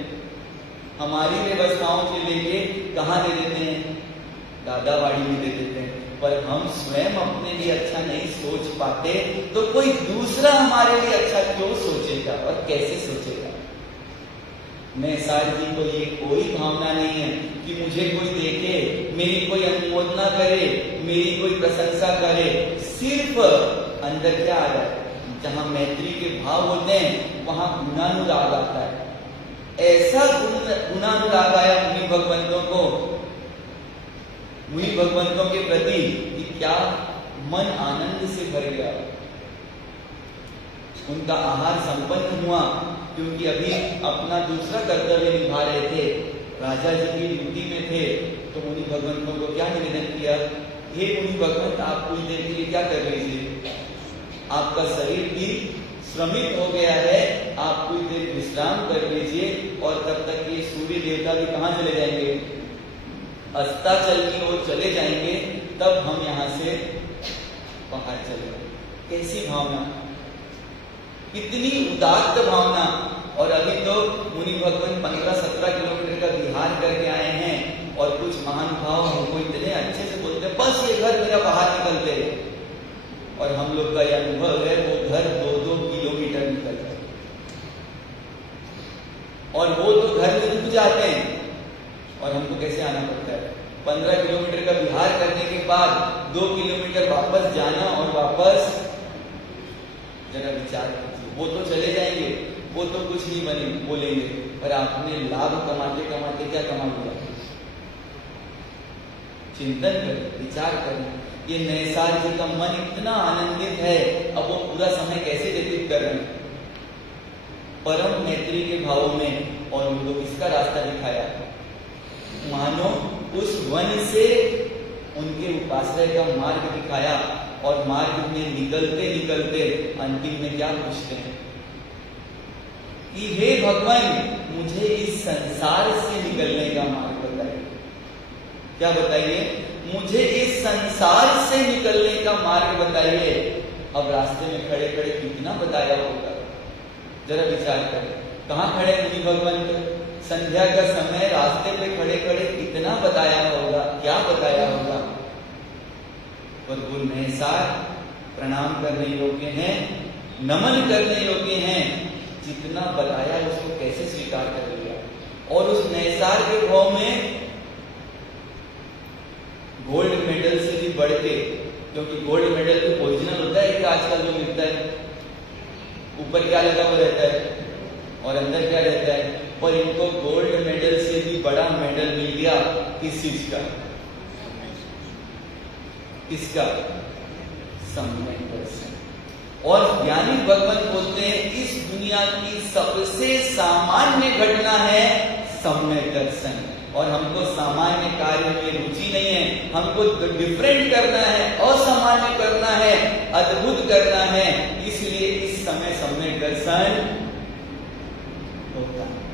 हमारी व्यवस्थाओं के लिए कहाँ दे देते हैं, दादावाड़ी में दे देते हैं। पर हम स्वयं अपने लिए अच्छा नहीं सोच पाते तो कोई दूसरा हमारे लिए अच्छा क्यों सोचेगा और कैसे सोचेगा? नैसार जी को ये कोई भावना नहीं है कि मुझे कोई देखे, मेरी कोई अनुमोदना करे, मेरी कोई प्रशंसा करे। सिर्फ अंदर क्या आ रहा है? जहां मैत्री के भाव होते हैं वहां गुणानुराग आता है। ऐसा गुणानुराग आया मुनि भगवंतों को, मुनि भगवंतों के प्रति कि क्या मन आनंद से भर गया। उनका आहार संपन्न हुआ क्योंकि अभी अपना दूसरा कर्तव्य निभा रहे थे, राजा जी की ड्यूटी में थे। तो मुनि भगवंतों को क्या निवेदन किया, हे मुनि भगवंत आप कुछ देर के लिए क्या कर लीजिए, आपका शरीर भी श्रमित हो गया है, आप कुछ देर विश्राम कर लीजिए और तब तक ये सूर्य देवता भी कहाँ चले जाएंगे, अस्ताचल की ओर चले जाएंगे, तब हम यहाँ से बाहर चले। कैसी भावना, कितनी उदात्त भावना। और अभी तो मुनि भगवान 15-17 किलोमीटर का विहार करके आए हैं और कुछ महानुभाव हमको इतने अच्छे से बोलते हैं, बस ये घर मेरा बाहर निकलते हैं। और हम लोग का यह अनुभव है वो घर 2-2 किलोमीटर निकलता है और वो तो घर में रुक जाते हैं और हमको कैसे आना पड़ता है। 15 किलोमीटर का विहार करने के बाद 2 किलोमीटर वापस जाना और वापस, जरा विचार कीजिए। वो तो चले जाएंगे, वो तो कुछ नहीं बने बोलेंगे, पर आपने लाभ कमाते कमाते क्या कमा लिया? चिंतन करें, विचार करें। ये नैसार जी का मन इतना आनंदित है, अब वो पूरा समय कैसे व्यतीत कर रहे हैं? परम मैत्री के भाव में। और उनको किसका रास्ता दिखाया? मानो उस वन से उनके उपाश्रय का मार्ग दिखाया। और मार्ग में निकलते निकलते अंतिम में क्या पूछते हैं कि हे भगवान मुझे इस संसार से निकलने का मार्ग बताइए। क्या बताइए? मुझे इस संसार से निकलने का मार्ग बताइए। अब रास्ते में खड़े खड़े कितना बताया होगा, जरा विचार करें। कहाँ खड़े मुनि भगवान? संध्या का समय रास्ते पे खड़े खड़े कितना बताया होगा, क्या बताया होगा। और वो नैसार प्रणाम करने योग्य हैं, नमन करने योग्य हैं। जितना बताया उसको कैसे स्वीकार कर लिया। और उस नैसार के भाव में गोल्ड मेडल से भी बढ़ के, क्योंकि गोल्ड मेडल तो ओरिजिनल होता है कि आजकल जो मिलता है ऊपर क्या लगा हुआ रहता है और अंदर क्या रहता है, पर इनको गोल्ड मेडल से भी बड़ा मेडल मिल गया। किस चीज का? किसका? सम्यक दर्शन। और ज्ञानी भगवत बोलते हैं इस दुनिया की सबसे सामान्य घटना है सम्यक दर्शन। और हमको सामान्य कार्य में रुचि नहीं है, हमको डिफरेंट करना है, असामान्य करना है, अद्भुत करना है। इसलिए इस समय प्रसन्न होता है।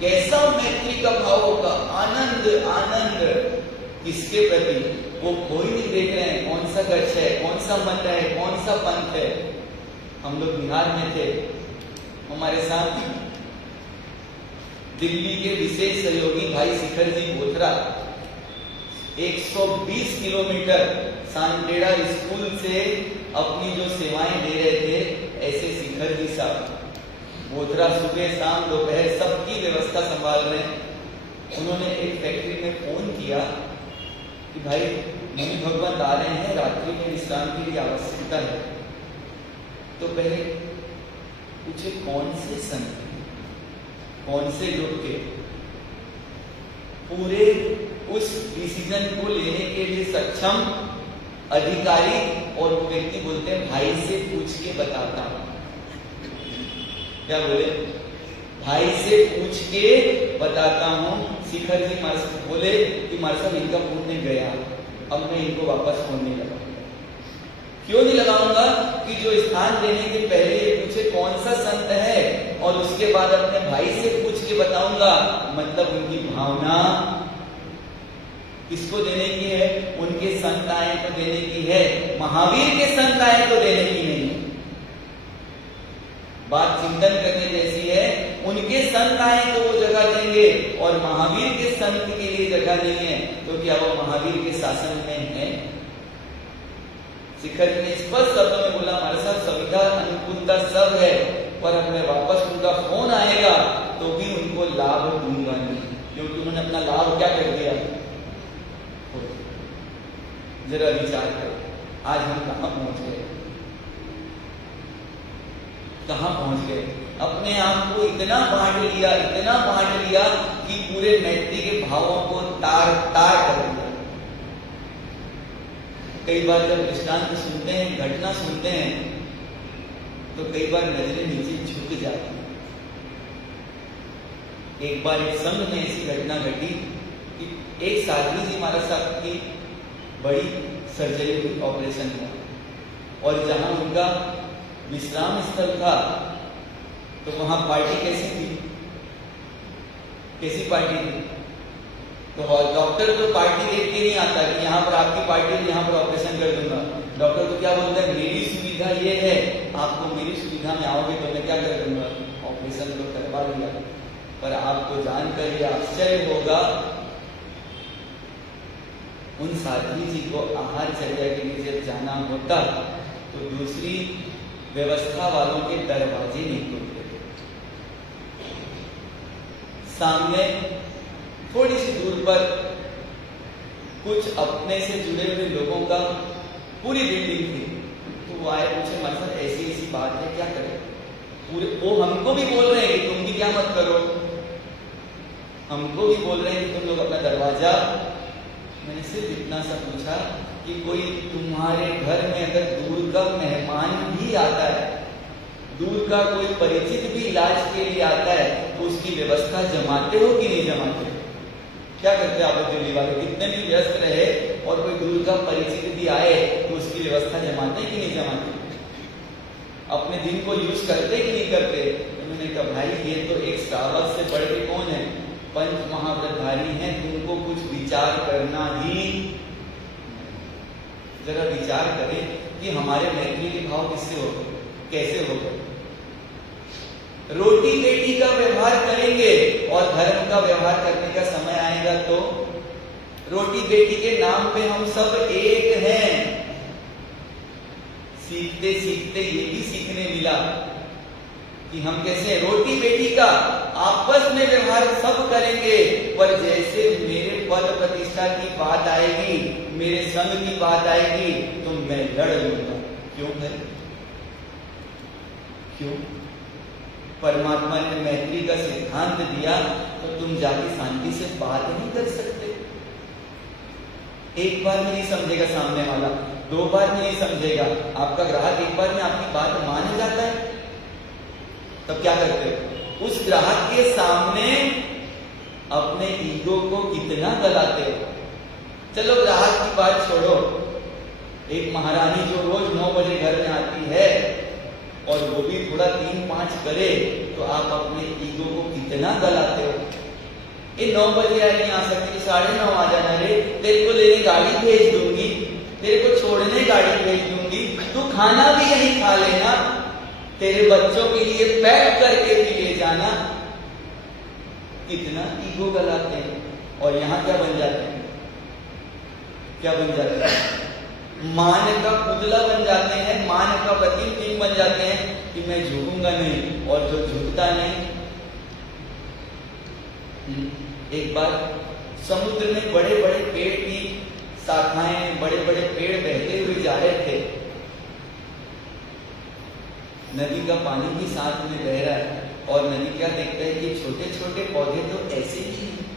कैसा मैत्री का भाव होगा, आनंद आनंद। किसके प्रति? वो कोई नहीं देख रहे हैं कौन सा गच्छ है, कौन सा मत है, कौन सा पंथ है। हम लोग बिहार में थे, हमारे साथ दिल्ली के विशेष सहयोगी भाई शिखर जी बोथरा 120 किलोमीटर सांडेड़ा स्कूल से अपनी जो सेवाएं दे रहे थे, ऐसे शिखर जी साहब बोथरा सुबह शाम दोपहर सबकी व्यवस्था संभाल रहे हैं। उन्होंने एक फैक्ट्री में फोन किया कि भाई मुनि भगवंत आ रहे हैं, रात्रि में विश्राम के लिए आवश्यकता है। तो पहले पूछे कौन से संत, कौन से लोग के? पूरे उस डिसीजन को लेने के लिए सक्षम अधिकारी और व्यक्ति बोलते हैं भाई से पूछ के बताता हूं। क्या बोले? भाई से पूछ के बताता हूं। शिखर जी बोले कि मार साहब इनका फोन नहीं गया, अब मैं इनको वापस फोन नहीं लगाऊंगा। क्यों नहीं लगाऊंगा? कि जो स्थान देने के पहले ये पूछे कौन सा संत है और उसके बाद अपने भाई से पूछ के बताऊंगा, मतलब उनकी भावना किसको देने की है? उनके संत आए तो देने की है, महावीर के संत आए तो देने की नहीं। बात चिंतन करने जैसी है। उनके संत आए तो वो जगह देंगे और महावीर के संत के लिए जगह नहीं है, तो क्या वो महावीर के शासन में है? शिखर जी ने स्पष्ट शब्दों में बोला, हमारे साथ सुविधा अनुकूलता सब है, पर अगर वापस उनका फोन आएगा तो भी उनको लाभ दूंगा नहीं, क्योंकि उन्होंने अपना लाभ क्या कर दिया। जरा विचार करो, आज हम कहां पहुंच गए, कहां पहुंच गए। अपने आप को इतना बांट लिया, इतना बांट लिया कि पूरे मैत्री के भावों को तार तार कर दिया। कई बार जब दृष्टांत सुनते हैं, घटना सुनते हैं, तो कई बार नजरें नीचे झुक जाती हैं। एक बार एक संघ में ऐसी घटना घटी कि एक साध्वी जी महाराज साहब की बड़ी सर्जरी हुई, ऑपरेशन हुआ, और जहां उनका विश्राम स्थल था तो वहां पार्टी कैसी थी? कैसी पार्टी थी? तो डॉक्टर तो पार्टी देख के नहीं आता कि यहाँ पर आपकी पार्टी है, यहाँ पर ऑपरेशन कर दूंगा। डॉक्टर तो क्या बोलता है, मेरी सुविधा ये है, आपको मेरी सुविधा में आओगे तो मैं क्या कर दूंगा, ऑपरेशन तो करवा दिया। पर आपको जानकर ये आश्चर्य होगा, उन साध्वी जी को आहार चर्या के लिए जब जाना होता तो दूसरी व्यवस्था वालों के दरवाजे नहीं खुलते। सामने थोड़ी सी दूर पर कुछ अपने से जुड़े हुए लोगों का पूरी बिल्डिंग थी, तो वो आए, पूछे मार साहब ऐसी ऐसी बात है, क्या करें? पूरे वो हमको भी बोल रहे हैं कि तुम भी क्या मत करो, हमको भी बोल रहे हैं कि तुम लोग अपना दरवाजा। मैंने सिर्फ इतना सा पूछा कि कोई तुम्हारे घर में अगर दूर का मेहमान भी आता है, दूर का कोई परिचित भी इलाज के लिए आता है, तो उसकी व्यवस्था जमाते हो कि नहीं जमाते? क्या करते आप दिल्ली वाले? कितने भी व्यस्त रहे और कोई दूर का परिचित भी आए तो उसकी व्यवस्था जमाते कि नहीं जमाते? अपने दिन को यूज करते कि नहीं करते? उन्होंने कहा भाई ये तो एक श्रावक से बढ़ के कौन है, पंच महाव्रतधारी हैं, तुमको कुछ विचार करना ही। जरा विचार करें कि हमारे मैत्री के भाव किससे हो, कैसे होगा। रोटी बेटी का व्यवहार करेंगे और धर्म का व्यवहार करने का समय आएगा तो रोटी बेटी के नाम पे हम सब एक हैं। सीखते सीखते ये भी सीखने मिला कि हम कैसे रोटी बेटी का आपस में व्यवहार सब करेंगे, पर जैसे मेरे पद प्रतिष्ठा की बात आएगी, मेरे संग की बात आएगी, तो मैं लड़ लूंगा। क्यों है? क्यों? परमात्मा ने मैत्री का सिद्धांत दिया तो तुम जाके शांति से बात नहीं कर सकते। एक बार में नहीं समझेगा सामने वाला, दो बार में नहीं समझेगा, आपका ग्राहक एक बार में आपकी बात मान जाता है, तब क्या करते हो? उस ग्राहक के सामने अपने ईगो को कितना गलाते हो। चलो ग्राहक की बात छोड़ो, एक महारानी जो रोज 9 बजे घर में आती है और वो भी थोड़ा 3-5 करे तो आप अपने ईगो को कितना गलाते हो। ये 9 बजे नहीं आ सकती तो 9:30 आ जाना रे, तेरे को लेने गाड़ी भेज दूंगी, तेरे को छोड़ने गाड़ी भेज दूंगी, तू खाना भी यहीं खा लेना, तेरे बच्चों के लिए पैक करके भी ले जाना। कितना ईगो गलाते हैं। और यहाँ क्या बन जाते हैं, क्या बन जाते हैं, मान का पुतला बन जाते हैं, मान का प्रतीक बन जाते हैं कि मैं झुकूंगा नहीं, और जो झुकता नहीं। एक बार समुद्र में बड़े बड़े पेड़ की शाखाएं, बड़े बड़े पेड़ बहते हुए जा रहे थे, नदी का पानी भी साथ में बह रहा है, और नदी क्या देखता है कि छोटे छोटे पौधे तो ऐसे ही हैं।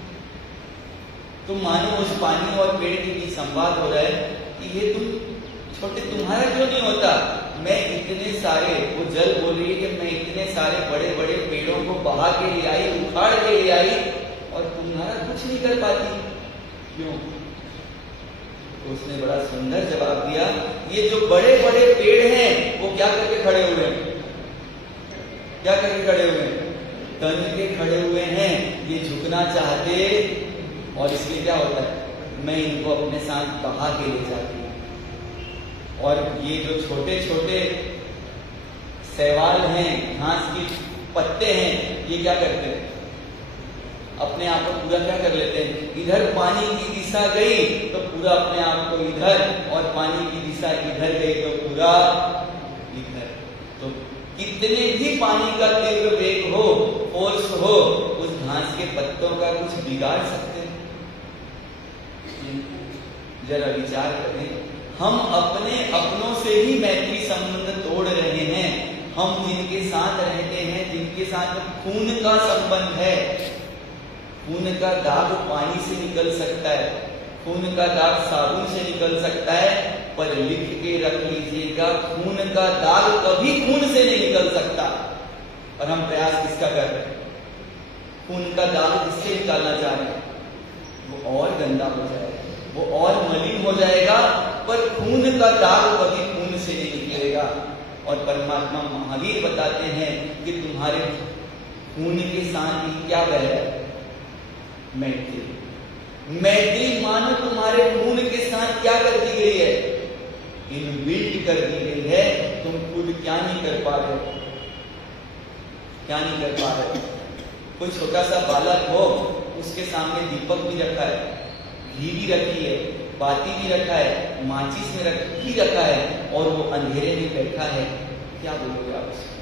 तो मानो उस पानी और पेड़ के बीच संवाद हो रहा है कि ये तुम छोटे, तुम्हारा क्यों नहीं होता, मैं इतने सारे, वो जल बोल रही है कि मैं इतने सारे बड़े बड़े पेड़ों को बहा के ले आई, उखाड़ के ले आई, और तुम्हारा कुछ नहीं कर पाती, क्यों। तो उसने बड़ा सुंदर जवाब दिया, ये जो बड़े बड़े पेड़ हैं वो क्या करके खड़े हुए हैं, क्या करके खड़े हुए हैं, तन के खड़े हुए हैं, ये झुकना चाहते, और इसलिए क्या होता है, मैं इनको अपने साथ बहा के ले जाती हूँ। और ये जो छोटे छोटे शैवाल हैं, घास के पत्ते हैं, ये क्या करते हैं, अपने आप को पूरा क्या कर लेते हैं, इधर पानी की दिशा गई तो पूरा अपने आप को इधर, और पानी की दिशा इधर गई तो पूरा इधर। तो कितने भी पानी का तीव्र वेग हो, फोर्स हो, उस घास के पत्तों का कुछ बिगाड़ सकते हैं। जरा विचार करें, हम अपने अपनों से ही मैत्री संबंध तोड़ रहे हैं। हम जिनके साथ रहते हैं, जिनके साथ खून का संबंध है, खून का दाग पानी से निकल सकता है, खून का दाग साबुन से निकल सकता है, पर लिख के रख लीजिएगा, खून का दाग कभी खून से नहीं निकल सकता। और हम प्रयास किसका कर रहे हैं, खून का दाग किससे निकालना चाह रहे हैं, वो और गंदा हो जाएगा, वो और मलिन हो जाएगा, पर खून का दाग कभी खून से नहीं निकलेगा। और परमात्मा महावीर बताते हैं कि तुम्हारे खून के साथ ही क्या बह रहा है, मैत्री। मैत्री मानो तुम्हारे खून के साथ क्या कर दी गई है, इनबिल्ट कर दी गई है। तुम खुद क्या नहीं कर पा रहे, क्या नहीं कर पा रहे। कोई छोटा सा बालक हो, उसके सामने दीपक भी रखा है, घी भी रखी है, बाती भी रखा है, माचिस में घी रखा है, और वो अंधेरे में बैठा है, क्या बोलोगे आप उसको,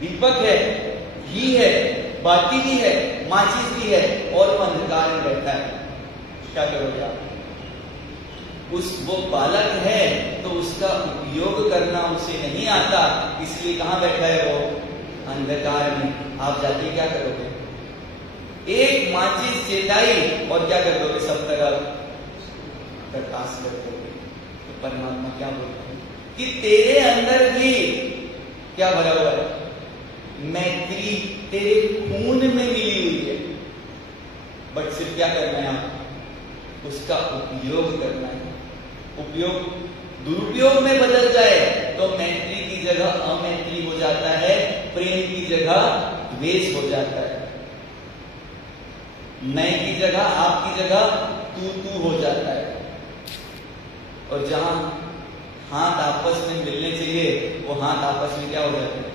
दीपक है, घी है, बाती भी है, माचिस भी है, और वो अंधकार में बैठा है, क्या करोगे आप। वो बालक है तो उसका उपयोग करना उसे नहीं आता, इसलिए कहां बैठा है वो, अंधकार में। आप जाके क्या करोगे, एक माचिस चेताई, और क्या कर दोगे, सब तरफ प्रकाश कर दोगे। तो परमात्मा क्या बोलते हैं कि तेरे अंदर भी क्या भरा हुआ है, मैत्री तेरे खून में मिली हुई है, बट सिर्फ क्या करना है, आप उसका उपयोग करना है। उपयोग दुरुपयोग में बदल जाए तो मैत्री की जगह अमैत्री हो जाता है, प्रेम की जगह द्वेष हो जाता है, मैं की जगह आपकी जगह तू हो जाता है। और जहां हाथ आपस में मिलने चाहिए, वो हाथ आपस में क्या हो जाते हैं।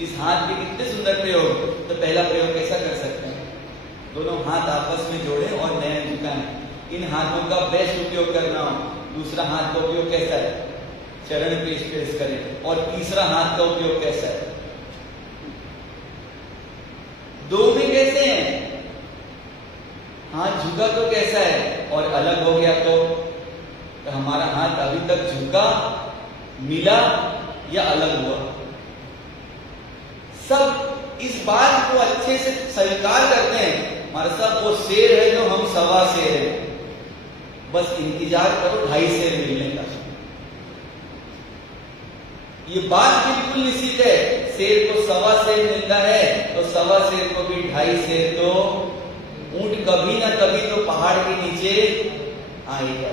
इस हाथ के कितने सुंदर प्रयोग। तो पहला प्रयोग कैसा कर सकते हैं, दोनों हाथ आपस में जोड़े और नयन झुकाएं। इन हाथों का बेस्ट उपयोग करना हो। दूसरा हाथ का उपयोग कैसा है, चरण पे स्पर्श करें। और तीसरा हाथ का उपयोग कैसा है, दो में कैसे हैं, हाथ झुका तो कैसा है, और अलग हो गया तो हमारा हाथ अभी तक झुका, मिला या अलग हुआ। सब इस बात को अच्छे से स्वीकार करते हैं, हमारा सब वो शेर है जो हम सवा शेर है, बस इंतजार करो 2.5 शेर मिलने का। ये बात बिल्कुल निश्चित है, शेर को सवा शेर मिलता है तो सवा शेर को भी 2.5 शेर तो ऊंट कभी ना कभी तो पहाड़ के नीचे आएगा,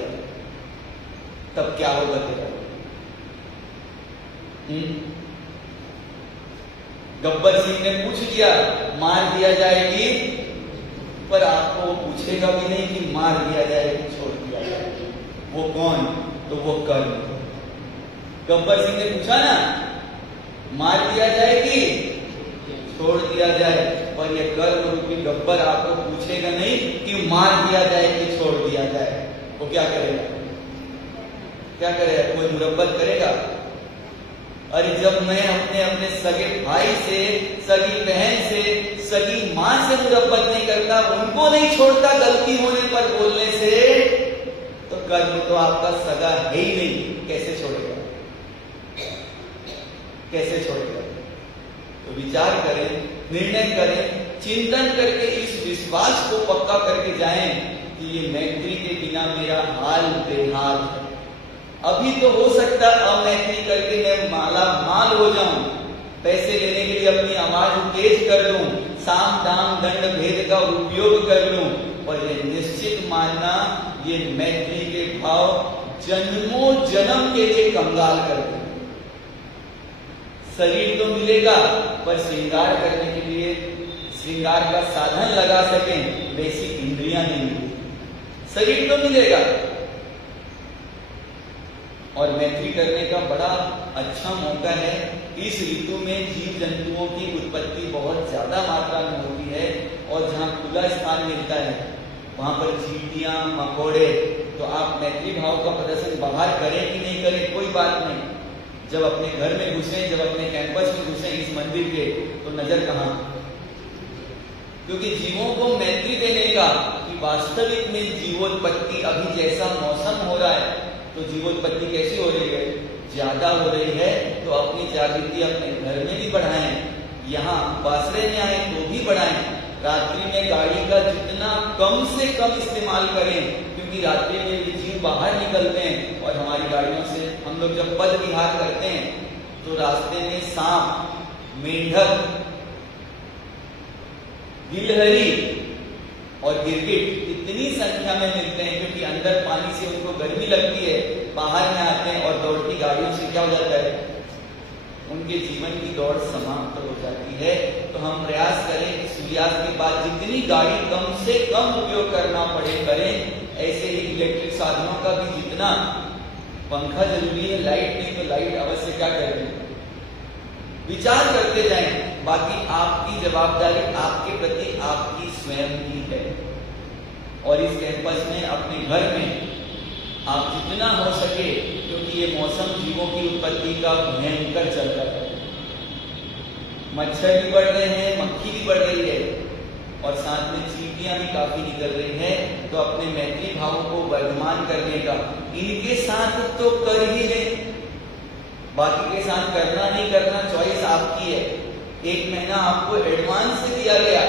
तब क्या होगा तेरा। गब्बर सिंह ने पूछ लिया मार दिया जाएगी, पर आपको वो पूछेगा भी नहीं कि मार दिया जाएगी छोड़ दिया जाएगी। वो कौन? तो वो कर्म। गब्बर सिंह ने पूछा ना मार दिया जाएगी छोड़ दिया जाए, पर ये कर्म रूपी गब्बर आपको पूछेगा नहीं कि मार दिया जाए कि छोड़ दिया जाए। वो क्या करेगा? क्या करेगा? कोई मुरब्बत करेगा? अरे जब मैं अपने सगे भाई से, सगी बहन से, सगी मां से मुरब्बत नहीं करता, उनको नहीं छोड़ता गलती होने पर बोलने से, तो कर्म तो आपका सगा है ही नहीं, कैसे छोड़ेगा? कैसे छोड़ेगा? तो विचार करें, निर्णय करें, चिंतन करके इस विश्वास को पक्का करके जाएं कि ये मैत्री के बिना मेरा हाल बेहाल है। अभी तो हो सकता है अमैत्री करके मैं माला माल हो जाऊं, पैसे लेने के लिए अपनी आवाज तेज कर दूं, साम दाम दंड भेद का उपयोग कर लूं, पर ये निश्चित मानना ये मैत्री के भाव जन्मों जन्म के लिए कंगाल कर दें। शरीर तो मिलेगा, पर श्रृंगार करने के लिए श्रृंगार का साधन लगा सकें वैसी इंद्रियां नहीं मिलेगी। शरीर तो मिलेगा, और मैत्री करने का बड़ा अच्छा मौका है। इस ऋतु में जीव जंतुओं की उत्पत्ति बहुत ज्यादा मात्रा में होती है, और जहाँ खुला स्थान मिलता है वहां पर चींटियां, मकोड़े, तो आप मैत्री भाव का प्रदर्शन बाहर करें कि नहीं करें कोई बात नहीं। जब अपने घर में घुसे, जब अपने कैंपस में घुसे इस मंदिर के, तो नजर कहां? क्योंकि जीवों को मैत्री देने का कि वास्तविक में जीवोत्पत्ति अभी जैसा मौसम हो रहा है, तो जीवोत्पत्ति कैसी हो रही है? ज्यादा हो रही है। तो अपनी जागृति अपने घर में भी बढ़ाएं, यहाँ बासरे में आए तो भी बढ़ाएं। रात्रि में गाड़ी का जितना कम से कम इस्तेमाल करें, क्योंकि रात्रि में भी जीव बाहर निकलते हैं, और हमारी गाड़ियों से हम लोग जब पद विहार करते हैं तो रास्ते में सांप, मेंढक, गिलहरी और गिरगिट इतनी संख्या में मिलते हैं, क्योंकि अंदर पानी से उनको गर्मी लगती है, बाहर में आते हैं और दौड़ती गाड़ियों से क्या हो जाता है? उनके जीवन की दौड़ समाप्त हो जाती है। तो हम प्रयास करें कि सूर्यास्त के बाद जितनी गाड़ी कम से कम उपयोग करना पड़े करें। ऐसे ही इलेक्ट्रिक साधनों का भी जितना, पंखा जरूरी है, लाइट नहीं तो लाइट अवश्य क्या करें, विचार करते जाएं। बाकी आपकी जवाबदारी आपके प्रति आपकी स्वयं की है, और इस कैंपस में अपने घर में आप जितना हो सके, क्योंकि ये मौसम जीवों की उत्पत्ति का भयंकर चल रहा है, मच्छर भी बढ़ रहे हैं, मक्खी भी बढ़ रही है, और साथ में चींटियां भी काफी निकल रही हैं। तो अपने मैत्री भाव को वर्धमान करने का इनके साथ तो कर ही लें, बाकी के साथ करना नहीं करना चॉइस आपकी है। 1 महीना आपको एडवांस से दिया गया,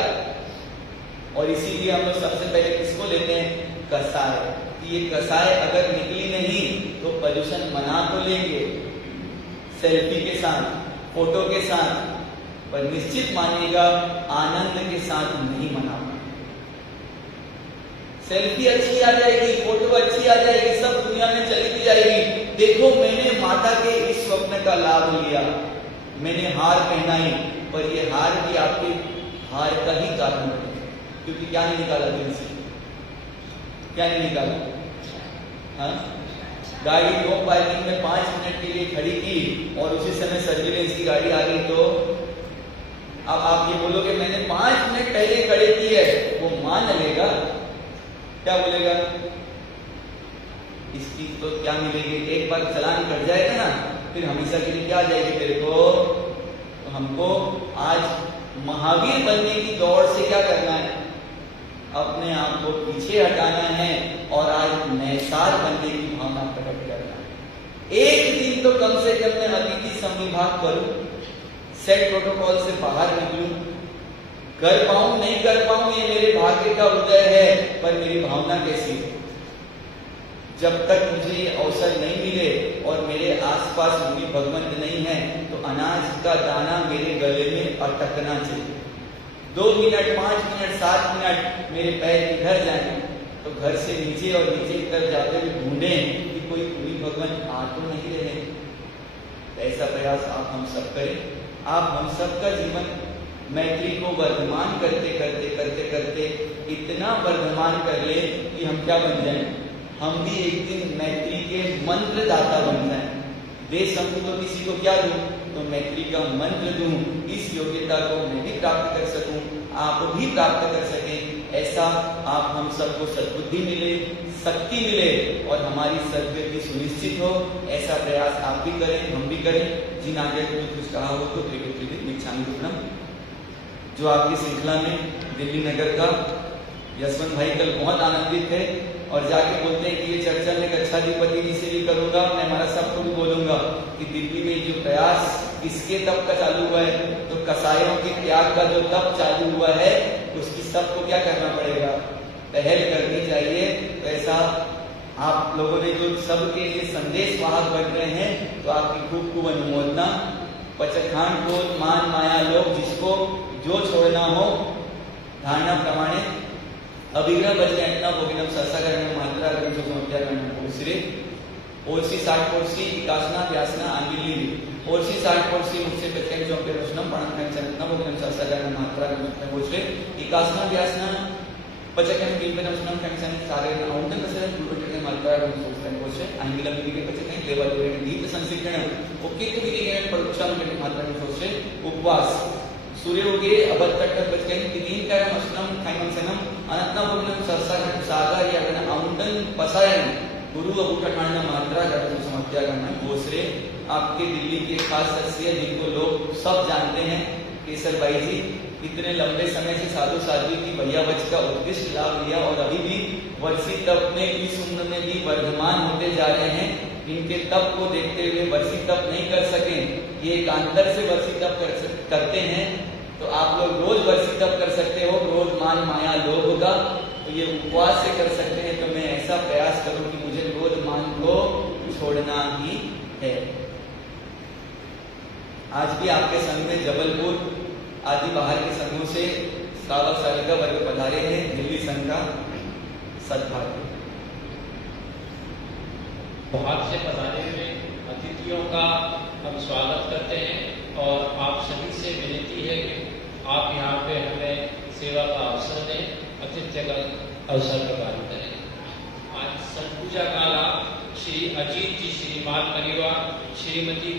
और इसीलिए हम लोग सबसे पहले किसको लेते हैं? कसाय। ये कसाय अगर निकली नहीं तो प्रदूषण मना तो लेंगे सेल्फी के साथ, फोटो के साथ, पर निश्चित मानिएगा आनंद के साथ नहीं मनाना। सेल्फी अच्छी आ जाएगी, फोटो अच्छी आ जाएगी, सब दुनिया में चली जाएगी। देखो मैंने माता के इस स्वप्न का लाभ लिया, मैंने हार पहनाई, पर ये हार भी आपके हार का ही कारण है, क्योंकि क्या नहीं निकाला दिल से? क्या नहीं निकाला? हाँ, गाड़ी नो पार्किंग में 5 मिनट के लिए खड़ी की, और उसी समय सर्विलेंस की गाड़ी आ गई, तो अब आप ये बोलोगे मैंने 5 मिनट पहले खड़ी की है, वो मान लेगा? क्या बोलेगा? इसकी तो क्या मिलेगी? एक बार चलान कट जाएगा ना, फिर हमेशा के लिए क्या आ जाएगी तेरे को? तो हमको आज महावीर बनने की दौड़ से क्या करना है? अपने आप को पीछे हटाना है, और आज नैसार बनने की भावना प्रकट करना है। एक दिन तो कम से कम मैं अतिथि संविभाग करूं, सेट प्रोटोकॉल से बाहर निकलूं। कर पाऊं नहीं कर पाऊं ये मेरे भाग्य का उदय है, पर मेरी भावना कैसी है? जब तक मुझे ये अवसर नहीं मिले और मेरे आसपास मुनि भगवंत नहीं है, तो अनाज का दाना मेरे गले में अटकना चाहिए। 2 मिनट, 5 मिनट, 7 मिनट मेरे पैर इधर जाए, तो घर से नीचे और नीचे की तरफ जाते हुए ढूंढें कि कोई भगवान आ तो नहीं रहे। तो ऐसा प्रयास आप हम सब करें। आप हम सब का जीवन मैत्री को वर्धमान करते करते करते करते इतना वर्धमान कर ले कि हम क्या बन जाएं, हम भी एक दिन मैत्री के मंत्र दाता बन जाएं। दे सकूं तो किसी को क्या दूं, तो मैत्री का मंत्र दूं। इस योग्यता को मैं भी प्राप्त कर सकूं, आप भी प्राप्त कर सकें, ऐसा आप हम सबको सद्बुद्धि मिले, शक्ति मिले और हमारी सद्गति सुनिश्चित हो, ऐसा प्रयास आप भी करें, हम भी करें। जिन आगे कुछ कहा हो तो मिच्छामि। जो आपकी श्रृंखला में दिल्ली नगर का यशवंत भाई कल बहुत आनंदित थे और जाके बोलते हैं कि ये चर्चा में कच्छाधिपति जी से भी करूंगा, मैं हमारा सबको भी बोलूंगा कि दिल्ली में जो प्रयास किसके तप का चालू हुआ है, तो कसायों के त्याग का जो तप चालू हुआ है उसकी सबको क्या करना पड़ेगा, पहल करनी चाहिए। तो ऐसा आप लोगों ने जो सबके लिए संदेश वाहक बन रहे हैं, तो आपकी खूब खूब अनुमोदना। पचखान को मान माया लोग, जिसको जो छोड़ना हो धारणा प्रमाणे अभिग्रह बचना भोगिनम सत्सागरण मात्रा ग्रंथो समत्यागरण पूर्श्री ओरसी 60 कोर्सी विकासना व्यासना आंगिली ओरसी 60 कोर्सी मुझसे प्रत्येक जो पे प्रश्नम पणन चरतना भोगिनम सत्सागरण मात्रा ग्रंथो पूर्श्री विकासना व्यासना पचकन किल्पन प्रश्नम कंसन सागरण औंधन कसर पूर्वटके मात्रा ग्रंथो पूर्श्री आंगिलम विगे पचकन देवा देवे गीत संसिद्धण ओके के विगे परोक्षाम के मात्रा ग्रंथो पूर्श्री उपवास सूर्य उगे अबतट बचकन तीन कर्म अस्नम खाइमंसनम अनंतना भोगिनम सत्सागरण सागर यागन औंधन पसायन गुरु अबूठठाण मात्रा गण समत्यागरण दूसरे आपके दिल्ली के खास शख्सियत जिनको लोग सब जानते हैं, केसर भाई जी इतने लंबे समय से साधु साध्वी की भैया बच का उत्कृष्ट लाभ लिया और अभी भी वर्षी तप में इस उम्र में भी वर्धमान होते जा रहे हैं। इनके तप को देखते हुए वर्षी तप नहीं कर सके, ये एकांतर से वर्षी तप करते हैं, तो आप लोग रोज वर्षी तप कर सकते हो, रोज मान माया लोभ का, तो ये उपवास से कर सकते हैं। तो मैं ऐसा प्रयास करूं कि मुझे क्रोध मान को छोड़ना ही है। आज भी आपके संघ में जबलपुर आदि बाहर के संघों से श्रावक श्राविका वर्ग पधारे हैं, दिल्ली संघ का सद्भाग्य। बाहर से पधारे हुए अतिथियों का हम स्वागत करते हैं और आप सभी से विनती है कि आप यहाँ पे हमें सेवा का अवसर दें, आतिथ्य का अवसर प्रदान करें। आज संपूजा का लाभ श्री अजीत जी श्रीमान परिवार, श्रीमती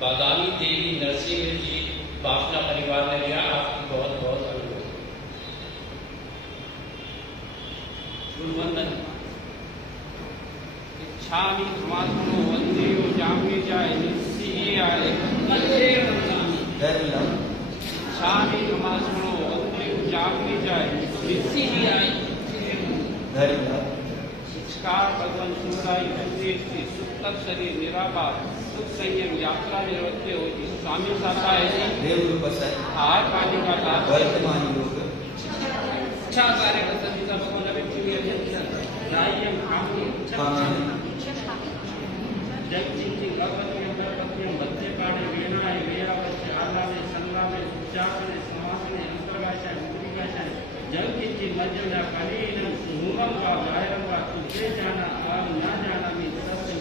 बादामी देवी नरसिंह जी बाफना परिवार ने लिया। आपकी बहुत बहुत अनुरोध। गुरुवंदन। इच्छामि धर्मात्मनो वंदेयो जामे जाय निस्सी आए इच्छामि धर्मात्मनो वंदेयो जामे जाय निस्सी आए नमस्कार भगवान सुराई मंदिर से सुतक शरीर निराकार सुख संयम यात्रा निवृत्ति होती स्वामी साता है जी देव रूप से आहार पानी का लाभ वर्तमान योग अच्छा कार्य का संगीता भगवान व्यक्ति भी रायम जग चिंती गणपति गणपति मध्य काढ़े वीणा है वीरा वच्चे आला में संगा में उच्चारण में समास में अंतर्गाशा मुद्रिकाशा जग चिंती मध्य में कलीन सुमम वा गायरम वा तुझे जाना आम ना जाना में सत्य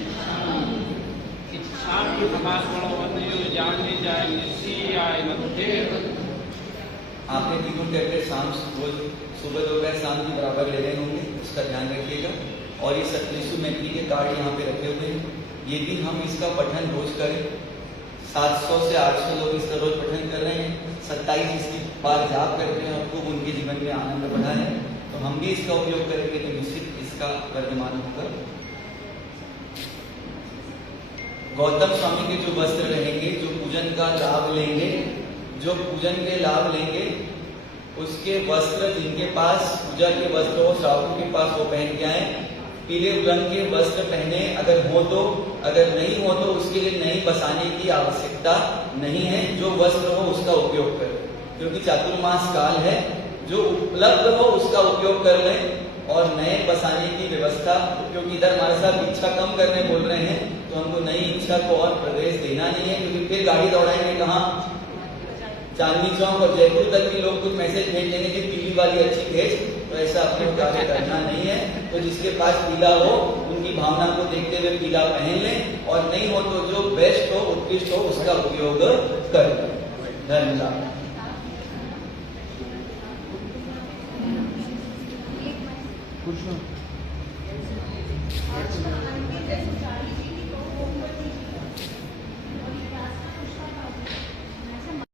इच्छामि धर्मात्मनो वंदेयो जाने जाए निस्सी आए मध्य। आपने तीनों टैबलेट शाम रोज सुबह दोपहर शाम की बराबर ले रहे होंगे, उसका ध्यान रखिएगा। और ये 27 मैत्री के कार्ड यहाँ पे रखे हुए हैं, यदि हम इसका पठन रोज करें, 700 से 800 लोग इसका रोज पठन कर रहे हैं, 27 इसकी बार जाप करते हैं और खूब उनके जीवन में आनंद बढ़ा है, तो हम भी इसका उपयोग करेंगे तो निश्चित इसका वर्धमान होगा। गौतम स्वामी के जो वस्त्र रहेंगे, जो पूजन का लाभ लेंगे, जो पूजन के लाभ लेंगे, उसके वस्त्र जिनके पास पूजा के वस्त्र हो, श्रावकों के पास वो पहन के आए। पीले रंग के वस्त्र पहने अगर हो तो, अगर नहीं हो तो उसके लिए नई बसाने की आवश्यकता नहीं है। जो वस्त्र हो उसका उपयोग करें, क्योंकि चातुर्मास काल है, जो उपलब्ध हो उसका उपयोग कर लें और नए बसाने की व्यवस्था, क्योंकि इधर हमारे साथ इच्छा कम करने बोल रहे हैं, तो हमको नई इच्छा को और प्रवेश देना नहीं है, क्योंकि फिर गाड़ी दौड़ाएंगे कहाँ, चांदनी चौक और जयपुर तक के लोग कुछ मैसेज भेज देंगे कि पीली वाली अच्छी भेज, तो ऐसा अपने कार्य करना नहीं है। तो जिसके पास पीला हो उनकी भावना को देखते हुए पीला पहन लें, और नहीं हो तो जो बेस्ट हो उत्कृष्ट हो उसका उपयोग करें। धन्यवाद। कुछ